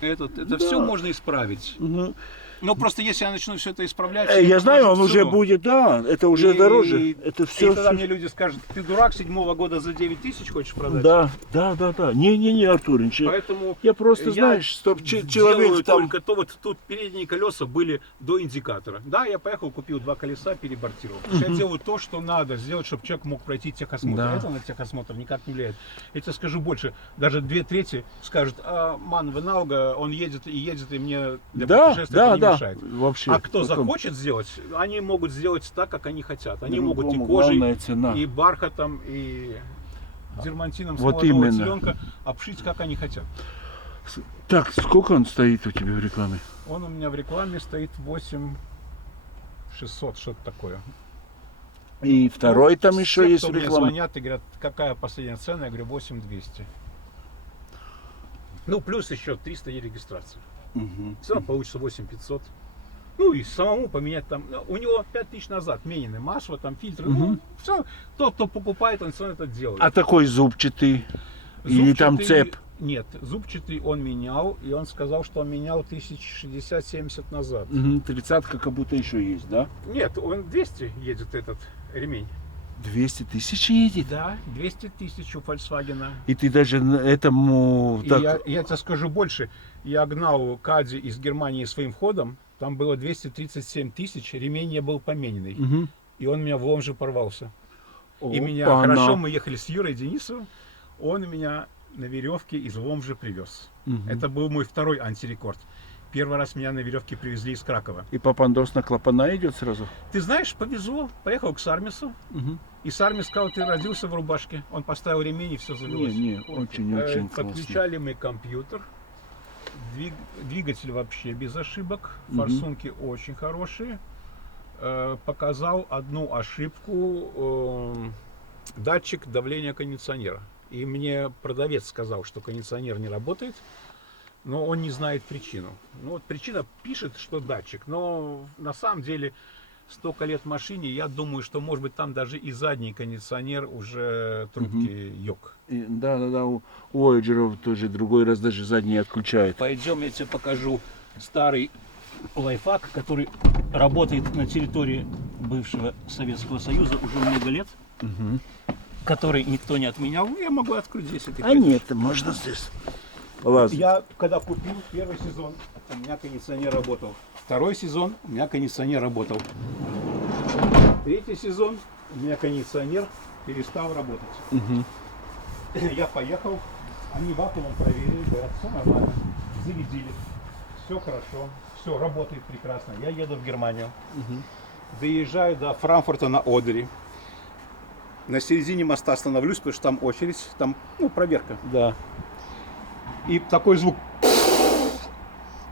Это все можно исправить. Но просто если я начну все это исправлять... Я знаю, он всё. уже будет, да, это уже дороже. Это все. И тогда мне люди скажут, ты дурак, 7-го года за 9 тысяч хочешь продать? Да. Не, Артурич. Поэтому я просто, знаешь, чтоб человек там... только то, вот тут передние колеса были до индикатора. Да, я поехал, купил 2 колеса, перебортировал. Потому что я делаю то, что надо сделать, чтобы человек мог пройти техосмотр. Да. Это на техосмотр никак не влияет. Я тебе скажу больше, даже 2/3 скажут, ман, Веналга, он едет, и мне для путешествия это не мешает. Вообще, А кто потом... захочет сделать, они могут сделать так, как они хотят. Они могут и главная кожей, цена. и бархатом, и дермантином с Вот молодого именно. теленка обшить, как они хотят. Так, сколько он стоит у тебя в рекламе? Он у меня в рекламе стоит 8600, что-то такое. И второй там еще все, есть кто мне реклама. звонят и говорят, какая последняя цена, я говорю, 8200. Ну, плюс еще 300 и регистрации. Все равно получится 8500. Ну и самому поменять там. У него 5000 назад менены масло, там фильтры. Ну, все. Тот, кто покупает, он все это делает. А такой зубчатый? Или там цеп? Нет, зубчатый он менял, и он сказал, что он менял 1060-70 назад. 30-ка как будто еще есть, да? Нет, он 200 едет этот ремень. 200 тысяч едет? Да, 200 тысяч у Volkswagen. И ты даже этому... И так... я тебе скажу больше. Я гнал Кади из Германии своим ходом. Там было 237 тысяч, ремень не был помененный. И он у меня в Ломже порвался. И меня хорошо, мы ехали с Юрой Денисовым. Он меня на веревке из Ломжи привез. Это был мой второй антирекорд. Первый раз меня на веревке привезли из Кракова. И Папандос на клапана идет сразу? Ты знаешь, повезло. Поехал к Сармису. И Сармис сказал, ты родился в рубашке. Он поставил ремень и все завелось. Очень классно. Подключали мы компьютер. Двигатель вообще без ошибок. Форсунки очень хорошие. Показал одну ошибку. Датчик давления кондиционера. И мне продавец сказал, что кондиционер не работает. Но он не знает причину. Ну вот причина пишет, что датчик. Но на самом деле столько лет машине, я думаю, что может быть там даже и задний кондиционер уже трубки ёк. Да, у Voyager тоже другой раз даже задний отключает. Пойдем, я тебе покажу старый лайфхак, который работает на территории бывшего Советского Союза уже много лет. который никто не отменял. Я могу открыть здесь. Нет, можно здесь. Полазить. Я когда купил первый сезон, у меня кондиционер работал. Второй сезон у меня кондиционер работал. Третий сезон у меня кондиционер перестал работать. Я поехал, они вакуумом проверили, говорят, все нормально, зарядили, все хорошо, все работает прекрасно. Я еду в Германию, доезжаю до Франкфурта на Одере. На середине моста остановлюсь, потому что там очередь, там проверка. Да. И такой звук.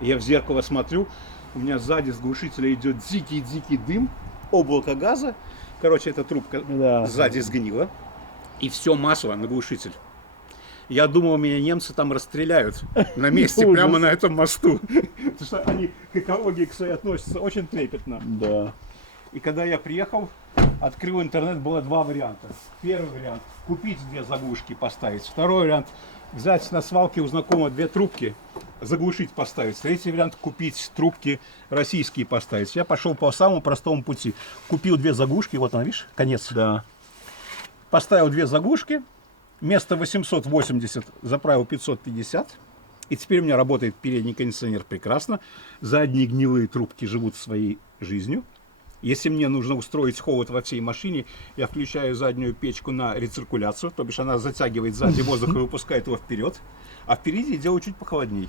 Я в зеркало смотрю, у меня сзади с глушителя идет дикий дым, облако газа. Короче, эта трубка сзади сгнила. И все масло на глушитель. Я думал, меня немцы там расстреляют на месте, прямо на этом мосту. Потому что они к экологии к своей относятся очень трепетно. Да. И когда я приехал, открыл интернет, было два варианта. Первый вариант – купить 2 заглушки, поставить. Второй вариант – взять на свалке у знакомого 2 трубки, заглушить, поставить. Третий вариант – купить трубки российские, поставить. Я пошел по самому простому пути. Купил 2 заглушки, вот она, видишь, конец. Да. Поставил 2 заглушки, вместо 880 заправил 550. И теперь у меня работает передний кондиционер прекрасно. Задние гнилые трубки живут своей жизнью. Если мне нужно устроить холод во всей машине, я включаю заднюю печку на рециркуляцию, то бишь она затягивает сзади воздух и выпускает его вперед, а впереди делаю чуть похолодней.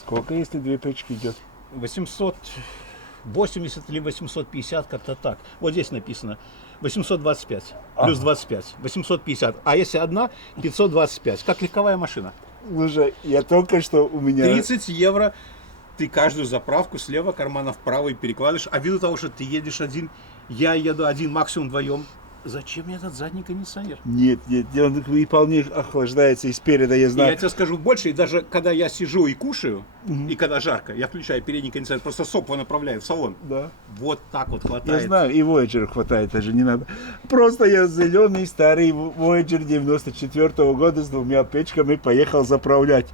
Сколько, если 2 печки идет? 880 или 850, как-то так. Вот здесь написано 825, плюс 25, 850. А если одна, 525, как легковая машина. Слушай, я только что у меня... 30 евро. Ты каждую заправку слева кармана вправо и перекладываешь. А ввиду того, что ты едешь один, я еду один, максимум вдвоем. Зачем мне этот задний кондиционер? Нет, он и вполне охлаждается и спереди, я знаю. Я тебе скажу больше, и даже когда я сижу и кушаю, и когда жарко, я включаю передний кондиционер, просто соп его направляю в салон. Да. Вот так вот хватает. Я знаю, и Voyager хватает, даже не надо. Просто я зеленый старый Voyager 94-го года с 2 печками поехал заправлять.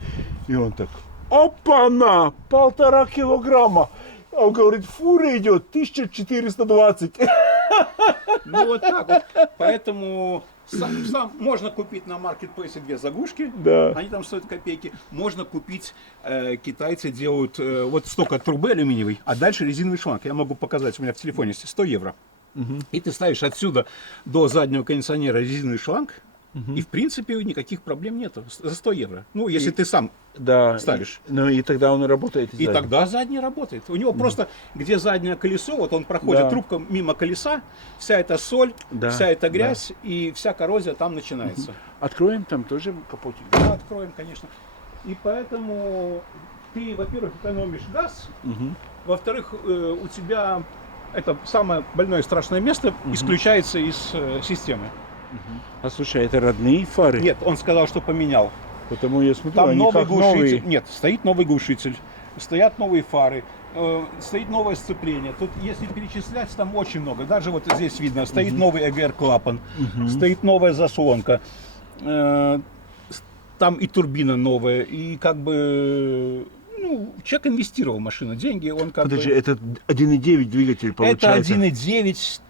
И он так, опа-на, 1,5 килограмма. А он говорит, фура идет 1420. Ну вот так вот. Поэтому сам можно купить на маркетплейсе 2 заглушки. Да. Они там стоят копейки. Можно купить, китайцы делают вот столько трубы алюминиевой, а дальше резиновый шланг. Я могу показать, у меня в телефоне есть 100 евро. И ты ставишь отсюда до заднего кондиционера резиновый шланг. И в принципе никаких проблем нету. За 100 евро. Ну, если ты сам ставишь. Ну и тогда он работает. И тогда задний работает. У него просто, где заднее колесо, вот он проходит трубка мимо колеса, вся эта соль, вся эта грязь и вся коррозия там начинается. Откроем там тоже капотик? Да, откроем, конечно. И поэтому ты, во-первых, экономишь газ, во-вторых, у тебя это самое больное и страшное место исключается из системы. А слушай, это родные фары? Нет, он сказал, что поменял. Потому я смотрю, Там они новый как глушитель. новые. Нет, стоит новый глушитель, стоят новые фары, стоит новое сцепление. Тут, если перечислять, там очень много. Даже вот здесь видно, стоит новый ЭГР-клапан, стоит новая заслонка. Там и турбина новая, и как бы... Ну, человек инвестировал в машину, деньги, он как Подожди, бы... это 1,9 двигатель получается? Это 1,9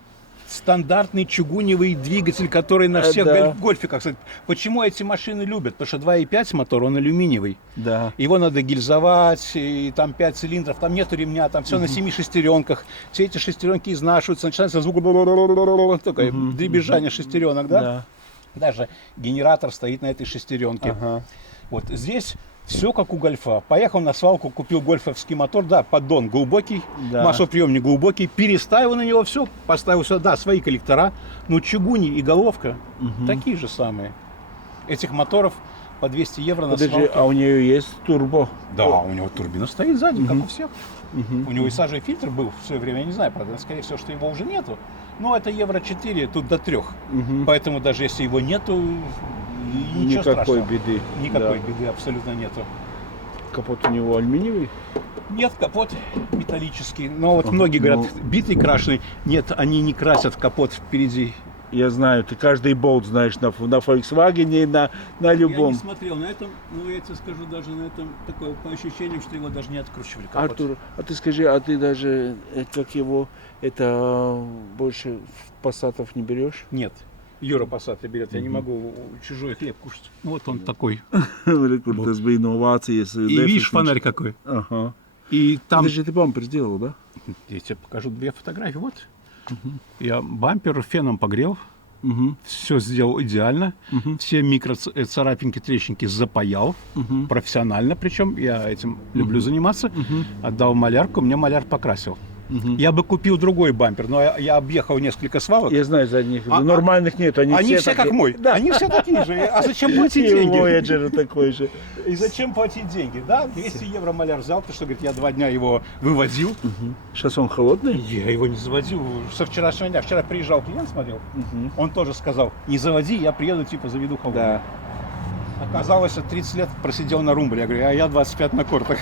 стандартный чугуневый двигатель, который на всех гольфиках. Почему эти машины любят? Потому что 2,5 мотор, он алюминиевый. Да. Его надо гильзовать, и там 5 цилиндров, там нету ремня, там все на 7 шестеренках. Все эти шестеренки изнашиваются, начинается звук такое дребезжание шестеренок, да? Даже генератор стоит на этой шестеренке. Вот здесь все как у гольфа. Поехал на свалку, купил гольфовский мотор, да, поддон глубокий, маслоприемник глубокий, переставил на него все, поставил сюда, свои коллектора, но чугуни и головка такие же самые. Этих моторов по 200 евро на свалке. А у нее есть турбо? Да, у него турбина стоит сзади, как у всех. У него и сажевый фильтр был в свое время, я не знаю, правда, скорее всего, что его уже нету. Но это евро 4, тут до 3. Поэтому даже если его нету, ничего никакой страшного. беды. Никакой беды абсолютно нету. Капот у него алюминиевый? Нет, капот металлический. Но вот многие говорят, битый крашеный. Нет, они не красят капот впереди. Я знаю, ты каждый болт знаешь на Volkswagen, на любом. Я не смотрел на этом, но я тебе скажу, даже на этом такое по ощущениям, что его даже не откручивали. Капот. Артур, а ты скажи, а ты даже, как его, это больше в пассатов не берешь? Нет. Юра Пассаты берет, я не могу чужой хлеб кушать. Ну, вот он такой. Tas bija no Vācijas. И видишь, фонарь какой. Ага. И там... Это же ты бампер сделал, да? Я тебе покажу 2 фотографии. Вот. Я бампер феном погрел. Все сделал идеально. Все микроцарапинки, трещинки запаял. Профессионально причем. Я этим люблю заниматься. Отдал малярку, мне маляр покрасил. Я бы купил другой бампер, но я объехал несколько свалок. Я знаю, задних. Нормальных нет. Они все как мой. Да. Они все такие же. А зачем платить деньги? И Voyager такой же. И зачем платить деньги? Да, 200 евро маляр взял, потому что, говорит, я 2 дня его выводил. Сейчас он холодный? Я его не заводил со вчерашнего дня. Вчера приезжал клиент, смотрел. Он тоже сказал, не заводи, я приеду, типа, заведу холодный. Да. Оказалось, 30 лет просидел на румбле. Я говорю, а я 25 на кортах.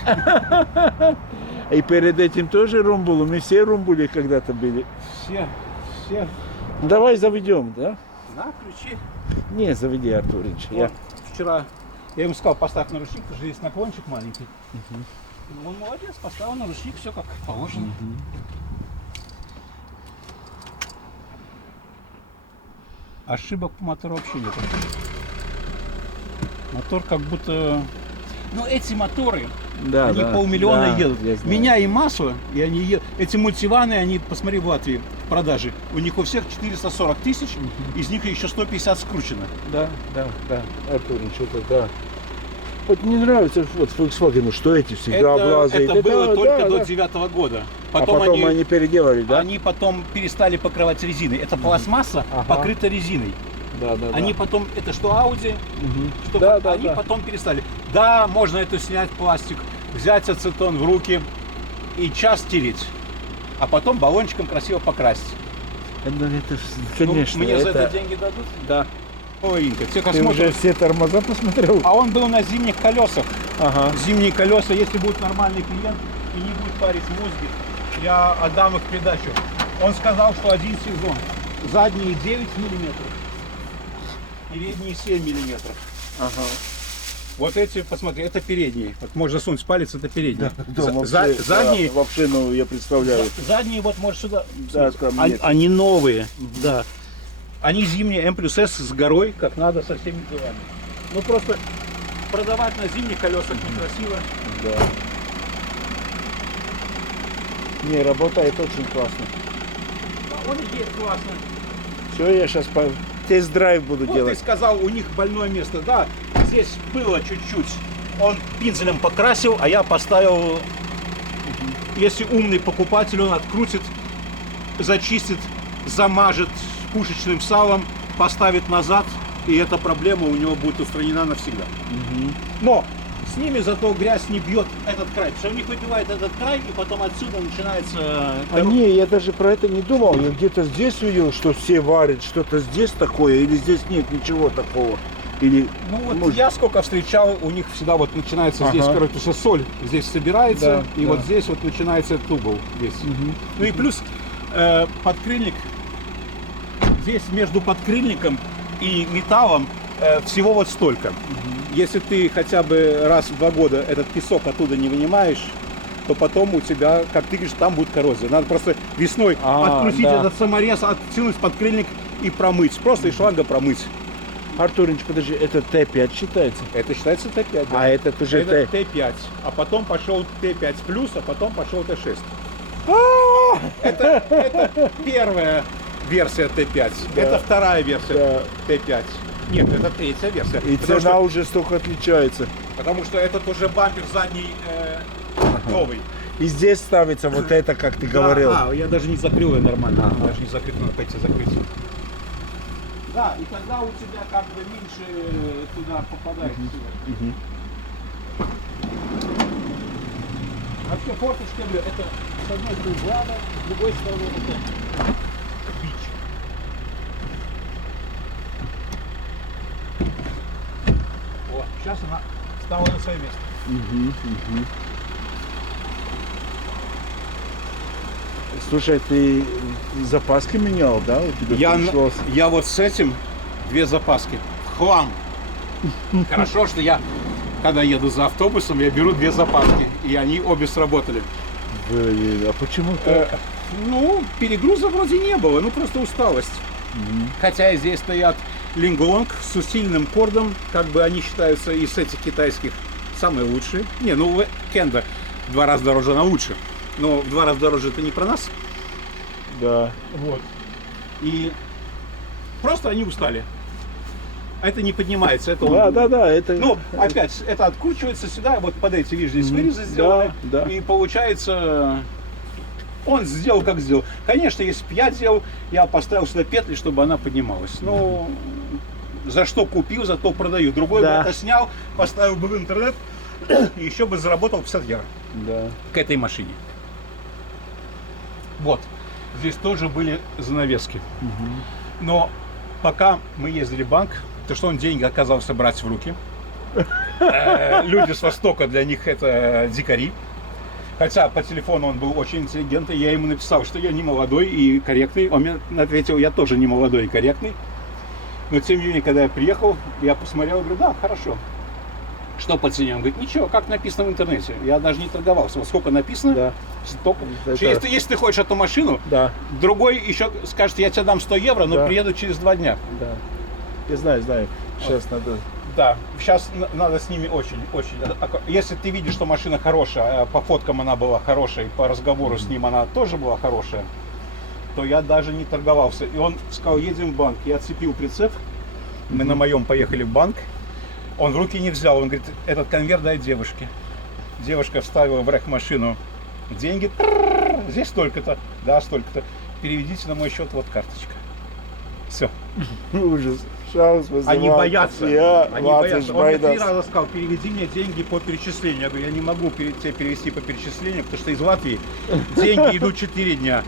И перед этим тоже румбулы? Мы все румбули когда-то были. Все. Давай заведем, да? На, ключи. Не, заведи, Артурич. Вот, вчера я ему сказал, поставь наручник, потому что здесь наклончик маленький. Он молодец, поставил наручник, все как положено. Ошибок по мотору вообще нет. Мотор как будто... Ну, эти моторы, Да, они да, полмиллиона да, едут. я знаю. Меня и массу, и они едут. Эти мультиваны, они, посмотри, в Латвии в продаже. У них у всех 440 тысяч, из них еще 150 скручено. Да, Артурич, это да. Вот мне нравится вот Volkswagen, что эти всегда облазы. Это было только до 9-го года. Потом они переделали, да? Они потом перестали покрывать резиной. Это пластмасса, покрыта резиной. Да. Они потом, это что Audi, что Да, они потом перестали. Да, можно это снять пластик, взять ацетон в руки и час тереть, а потом баллончиком красиво покрасить. Это, конечно. Ну, мне за это деньги дадут? Да. Ой, Инка, те, как Ты смотрят. уже все тормоза посмотрел? А он был на зимних колесах. Ага. Зимние колеса, если будет нормальный клиент и не будет парить мозги, я отдам их в придачу. Он сказал, что один сезон. Задние 9 миллиметров. Передние 7 миллиметров. Ага. Вот эти, посмотри, это передние. Вот можно сунуть палец, это передние. Задние, вообще, ну, я представляю. Задние вот можешь сюда. Да, они новые, да. Они зимние М+С с горой, как надо, со всеми делами. Ну просто продавать на зимних колесах некрасиво. Да. Не, работает очень классно. Он и есть классно. Все, я сейчас тест-драйв буду Вот делать. ты сказал, у них больное место. Да, здесь было чуть-чуть. Он пинцелем покрасил, а я поставил... Если умный покупатель, он открутит, зачистит, замажет пушечным салом, поставит назад, и эта проблема у него будет устранена навсегда. Но с ними зато грязь не бьет этот край, потому что у них выбивает этот край, и потом отсюда начинается... А не, я даже про это не думал. Я где-то здесь увидел, что все варят, что-то здесь такое, или здесь нет ничего такого. Или, Ну вот может... я сколько встречал, у них всегда вот начинается здесь, короче, потому что соль здесь собирается, Да, и да. вот здесь вот начинается этот угол здесь. Ну и плюс подкрыльник, здесь между подкрыльником и металлом всего вот столько. Если ты хотя бы раз в 2 года этот песок оттуда не вынимаешь, то потом у тебя, как ты говоришь, там будет коррозия. Надо просто весной открутить этот саморез, оттянуть подкрыльник и промыть. Просто из шланга промыть. Артурич, подожди, это Т5 считается? Это считается Т5. Да. А этот уже Это Т5. А потом пошел Т5+, а потом пошел Т6. Это первая версия Т5. Да. Это вторая версия Т5. Нет, это третья версия. И цена уже столько отличается. Потому что этот уже бампер задний новый. И здесь ставится вот это, как ты говорил. Я даже не закрыл ее нормально. Даже не закрыть, надо пойти закрыть. Да, и тогда у тебя как бы меньше туда попадает. Вообще форточка, это с одной стороны влага, с другой стороны это бич. Вот, сейчас она стала на свое место. Слушай, ты запаски менял, да? У тебя пришлось... Я вот с этим 2 запаски. Хлам. Хорошо, что я, когда еду за автобусом, я беру 2 запаски. И они обе сработали. Блин, а почему так? Ну, перегруза вроде не было, ну просто усталость. Хотя и здесь стоят лингонг с усиленным кордом, как бы они считаются из этих китайских самые лучшие. Не, ну Кенда в 2 раза дороже, она лучше. Но в 2 раза дороже это не про нас. Да. Вот. И просто они устали. Это не поднимается. Это Да, это... Ну, опять, это откручивается сюда, вот под эти, видишь, здесь вырезы сделаны. Да. И получается, он сделал, как сделал. Конечно, если бы я делал, я поставил сюда петли, чтобы она поднималась. Ну, за что купил, за то продаю. Другой бы это снял, поставил бы в интернет, и еще бы заработал 50 евро. Да. К этой машине. Вот. Здесь тоже были занавески. Но пока мы ездили в банк, то что он деньги оказался брать в руки. Люди с Востока, для них это дикари. Хотя по телефону он был очень интеллигентный. Я ему написал, что я не молодой и корректный. Он мне ответил, я тоже не молодой и корректный. Но тем не менее, когда я приехал, я посмотрел и говорю, да, хорошо. Что по цене? Он говорит, ничего, как написано в интернете. Я даже не торговался. Вот сколько написано, столько. Если ты хочешь эту машину, другой еще скажет, я тебе дам 100 евро, но приеду через 2 дня. Да. Я знаю. Сейчас надо... Да, сейчас надо с ними очень. Если ты видишь, что машина хорошая, по фоткам она была хорошая, и по разговору с ним она тоже была хорошая, то я даже не торговался. И он сказал, едем в банк. Я отцепил прицеп, мы на моем поехали в банк. Он в руки не взял, он говорит, этот конверт дай девушке. Девушка вставила в рэк-машину деньги. Здесь столько-то, да, столько-то. Переведите на мой счет, вот карточка. Все. Ужас. Шаус вызывал. Они боятся. Они боятся. Он мне 3 раза сказал, переведи мне деньги по перечислению. Я говорю, я не могу тебе перевести по перечислению, потому что из Латвии деньги идут 4 дня.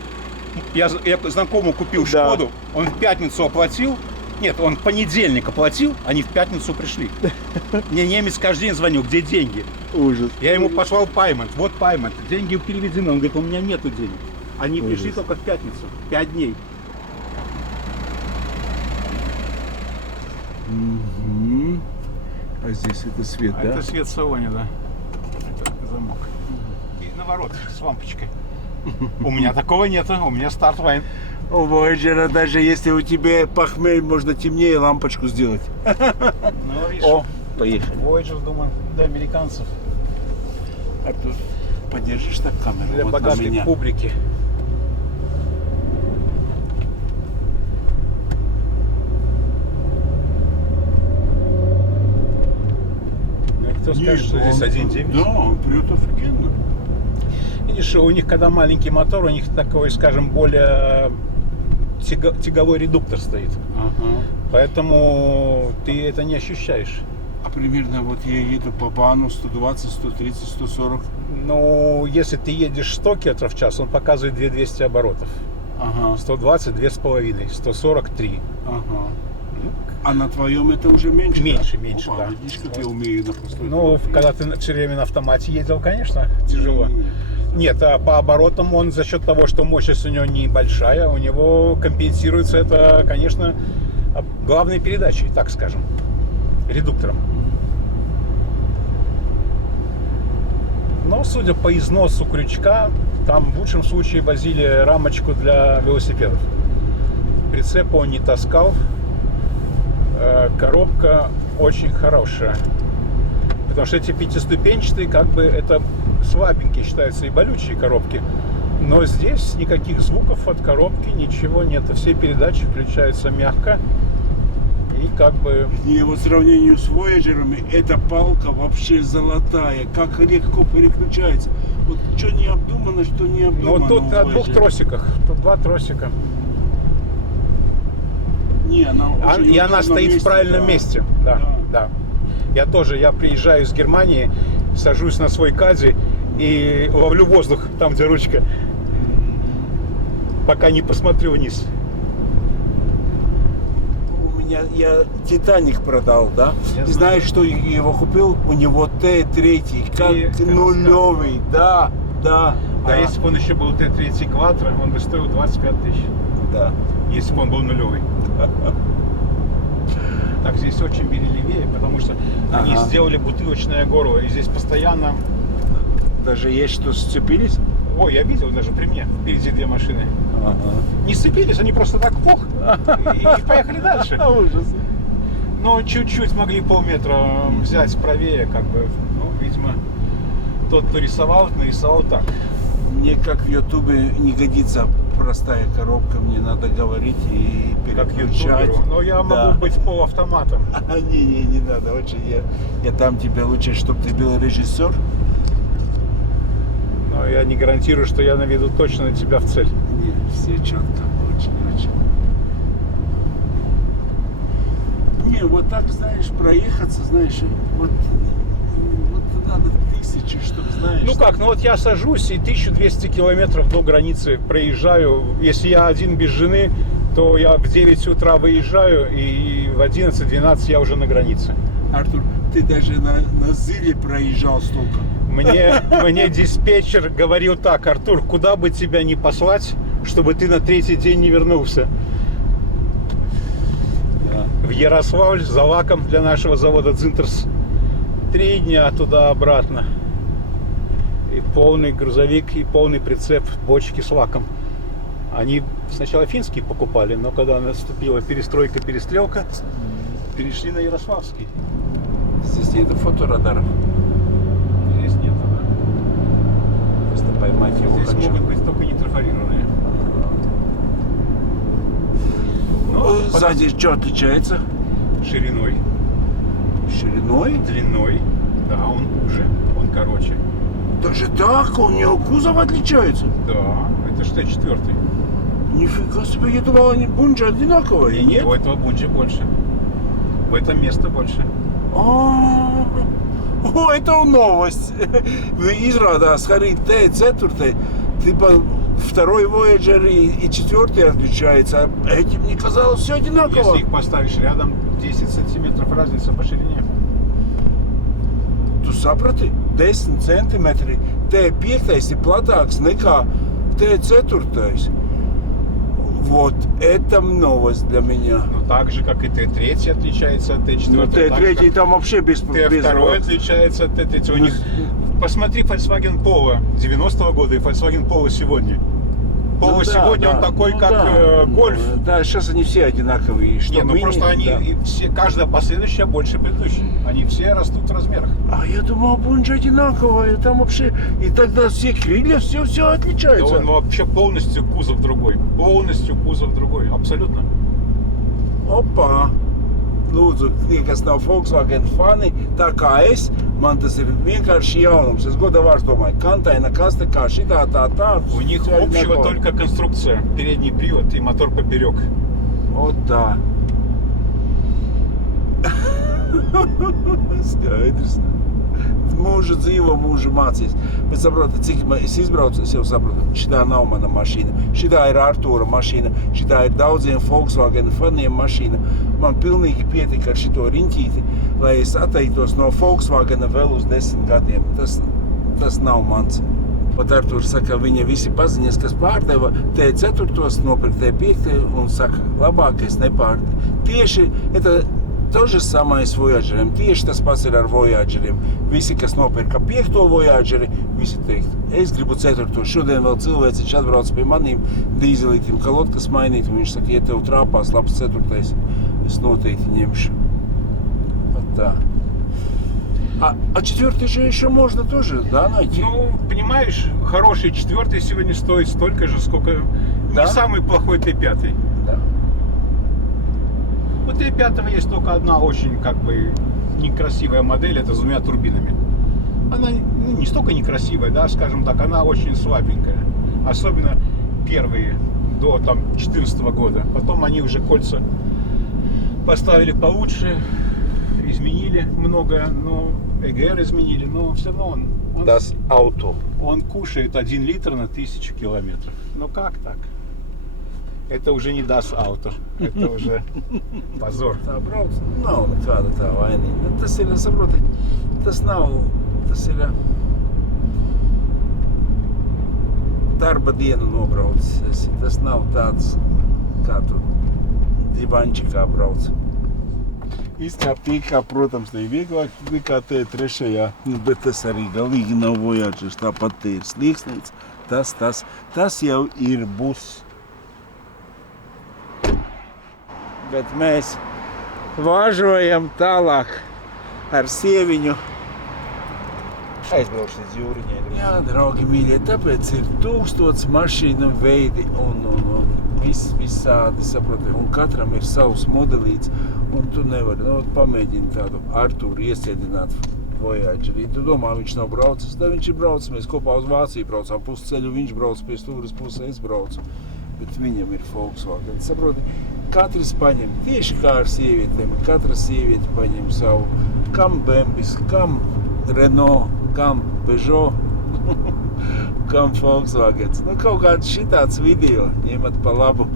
Я знакомому купил Шкоду, он в пятницу оплатил. Нет, он в понедельник оплатил, они в пятницу пришли. Мне немец каждый день звонил, где деньги? Ужас. Я ему послал payment, вот payment, деньги переведены. Он говорит, у меня нету денег. Они пришли только в пятницу, 5 дней. А здесь это свет, да? Это свет в салоне, да. Это замок. И наворот с лампочкой. У меня такого нету, у меня старт вайн. У Voyager, даже если у тебя похмель, можно темнее лампочку сделать. Ну, видишь, поехали. Voyager, думаю, для американцев. Артур, подержишь так камеру? Для вот богатой публики. Кто скажет, что здесь 1.9? Да, он прет офигенно. Видишь, у них, когда маленький мотор, у них такой, скажем, более тяговой редуктор стоит. Поэтому ты это не ощущаешь. А примерно вот я еду по бану 120, 130, 140. Ну, если ты едешь 100 км в час, он показывает 2200 оборотов. 120, 2,5, 140, 3. А на твоем это уже меньше? Меньше, да? да. Видишь, как я умею на простой. Ну, когда ты все время на автомате ездил, конечно, тяжело. Нет, а по оборотам он за счет того, что мощность у него небольшая, у него компенсируется это, конечно, главной передачей, так скажем, редуктором. Но, судя по износу крючка, там в лучшем случае возили рамочку для велосипедов. Прицепа он не таскал. Коробка очень хорошая. Потому что эти 5-ступенчатые, как бы, это слабенькие считаются и болючие коробки. Но здесь никаких звуков от коробки, ничего нет. Все передачи включаются мягко. И как бы... И вот в сравнении с Voyager'ами, эта палка вообще золотая. Как легко переключается. Вот что не обдумано, что не обдумано. Ну, тут на 2 тросиках. Тут 2 тросика. Не, она стоит в правильном месте. Да. Я приезжаю из Германии, сажусь на свой кадди и ловлю воздух там, где ручка, пока не посмотрю вниз. Я Титаник продал, да? И знаешь, что я его купил? У него Т3, как нулевый, да. А если бы он еще был Т3 Кватро, он бы стоил 25 тысяч. Да. Если бы он был нулевый. Так, здесь очень береливее, потому что они сделали бутылочное горло, и здесь постоянно... Даже есть, что сцепились? Ой, я видел даже при мне, впереди 2 машины. Не сцепились, они просто так пух и поехали дальше. Ужас. Но чуть-чуть могли полметра взять правее, как бы, ну, видимо, тот, кто рисовал, нарисовал так. Мне как в Ютубе не годится простая коробка, мне надо говорить и Как переключать. ютуберу. Но я могу быть полуавтоматом. Не надо, очень я там тебе лучше, чтобы ты был режиссер. Но я не гарантирую, что я наведу точно на тебя в цель. Не, все четко, очень. Не, вот так, знаешь, проехаться, знаешь, вот надо тысячи, чтобы, знаешь. Ну как, ну вот я сажусь и 1200 километров до границы проезжаю. Если я один без жены, то я в 9 утра выезжаю, и в 11-12 я уже на границе. Артур, ты даже на Зиле проезжал столько. Мне диспетчер говорил так: Артур, куда бы тебя ни послать, чтобы ты на третий день не вернулся. Да. В Ярославль за лаком для нашего завода Дзинтерс. 3 дня туда-обратно. И полный грузовик, и полный прицеп, бочки с лаком. Они сначала финские покупали, но когда наступила перестройка-перестрелка, перешли на ярославский. Здесь нет фоторадаров. Здесь нет, да. Просто поймать его Здесь хочу. могут быть только нетрафарированные. Но Сзади что отличается? шириной, Шириной? длиной, да, он уже, он короче. Даже так? У него кузов отличается? Да, это ж Т4. Нифига себе, я думал, они бунджи одинаковые, И нет? у этого бунджи больше. В этом место больше. О, это новость. Из рада сходить Т4, типа второй Voyager и четвертый отличается. А этим не казалось все одинаково. Если их поставишь рядом, 10 сантиметров разница по ширине. Tu saprati? 10 centimetri. T5 ir platāks nekā T4. Вот это новость для меня. Но так же, как и Т3 отличается от Т4. Ну, Т3 там вообще без... Т2 отличается от Т3. У них... Посмотри Volkswagen Polo 90-го года и Volkswagen Polo сегодня. Polo сегодня он такой, как Golf. Да, сейчас они все одинаковые. Что Не, ну мини, просто они, да. все, каждая последующая больше предыдущей. Они все растут в размерах. А я думал, бунджи одинаковые. Там вообще... И тогда все крылья, все Да отличается. он вообще полностью кузов другой. Полностью кузов другой. Абсолютно. Opā! Lūdzu, tie, kas nav Volkswagen fani, tā kā es, man tas ir vienkārši jaunums. Es godavārds domāju, kantaina kaste kā šitā, tā. У них общего только конструкция. Передний привод и мотор поперек. Вот tā. Skaidrs. Mūžu dzīvo, mūžu mācīs. Bet saprotu, cik es izbraucu, es jau saprotu, šitā nav mana mašīna. Šitā ir Artūra mašīna, šitā ir daudziem Volkswagen faniem mašīna. Man pilnīgi pietika ar šito riņķīti, lai es atteiktos no Volkswagena vēl uz 10 gadiem. Tas nav mans. Pat Artūrs saka, viņa visi paziņas, kas pārdeva T4, nopirkt T5 un saka, labākais nepārdeva. Tieši, это то же самое с Voyageriem. Tieši tas pats ir ar Voyageriem. Visi, kas nopirka 5. Voyageri, visi teikt, es gribu 4. Šodien vēl cilvēciņš atbrauc pie manīm dīzelītim kalotkas mainīt, un viņš saka, ja tev trāpās labs 4. es noteikti ņemšu. Вот так. А 4 же еще можно тоже, да, найти? Ну, понимаешь, хороший 4 сегодня стоит столько же, сколько Да? не самый плохой Т5. Да. У Т5 есть только одна очень, как бы, некрасивая модель, это с 2 турбинами. Она не столько некрасивая, да, скажем так, она очень слабенькая. Особенно первые, до там 2014 года. Потом они уже кольца поставили получше, изменили многое, но ЭГР изменили, но все равно он Das Auto. он кушает 1 литр на 1000 километров. Ну как так? Это уже не Das Auto, это уже позор. Tā brauc, nav nekāda tā vainīga. Nu, tas ir, saproti, tas nav, tas ir darba dienu nobraucis. Tas nav tāds, kā tu divančikā brauc. Īstenībā pīkā, protams, ne vieglāk nekā T3, bet tas arī galīgi nav Voyagers. Tāpat te ir slieksnīts. Tas jau ir bus. Bet mēs vāžojam tālāk ar sieviņu. Aizbraukšu līdz jūriņai. Jā, draugi mīļie, tāpēc ir 1000 mašīnu veidi un visādi, saproti, un katram ir savs modelīts, un tu nevari, pamēģini tādu Artūru iesēdināt Voyagerī. Tu domā, viņš nav braucis, tad viņš ir braucis, mēs kopā uz Vāciju braucām pusceļu, viņš brauc pie stūras pusē, es braucu, bet viņam ir Volkswagen, saproti, katrs paņem, tieši kā ar sievietēm, katra sieviete paņem savu, kam Bembis, kam Renault, kam Peugeot, kam Volkswagens. Kaut kāds šitāds video ņemat pa labu.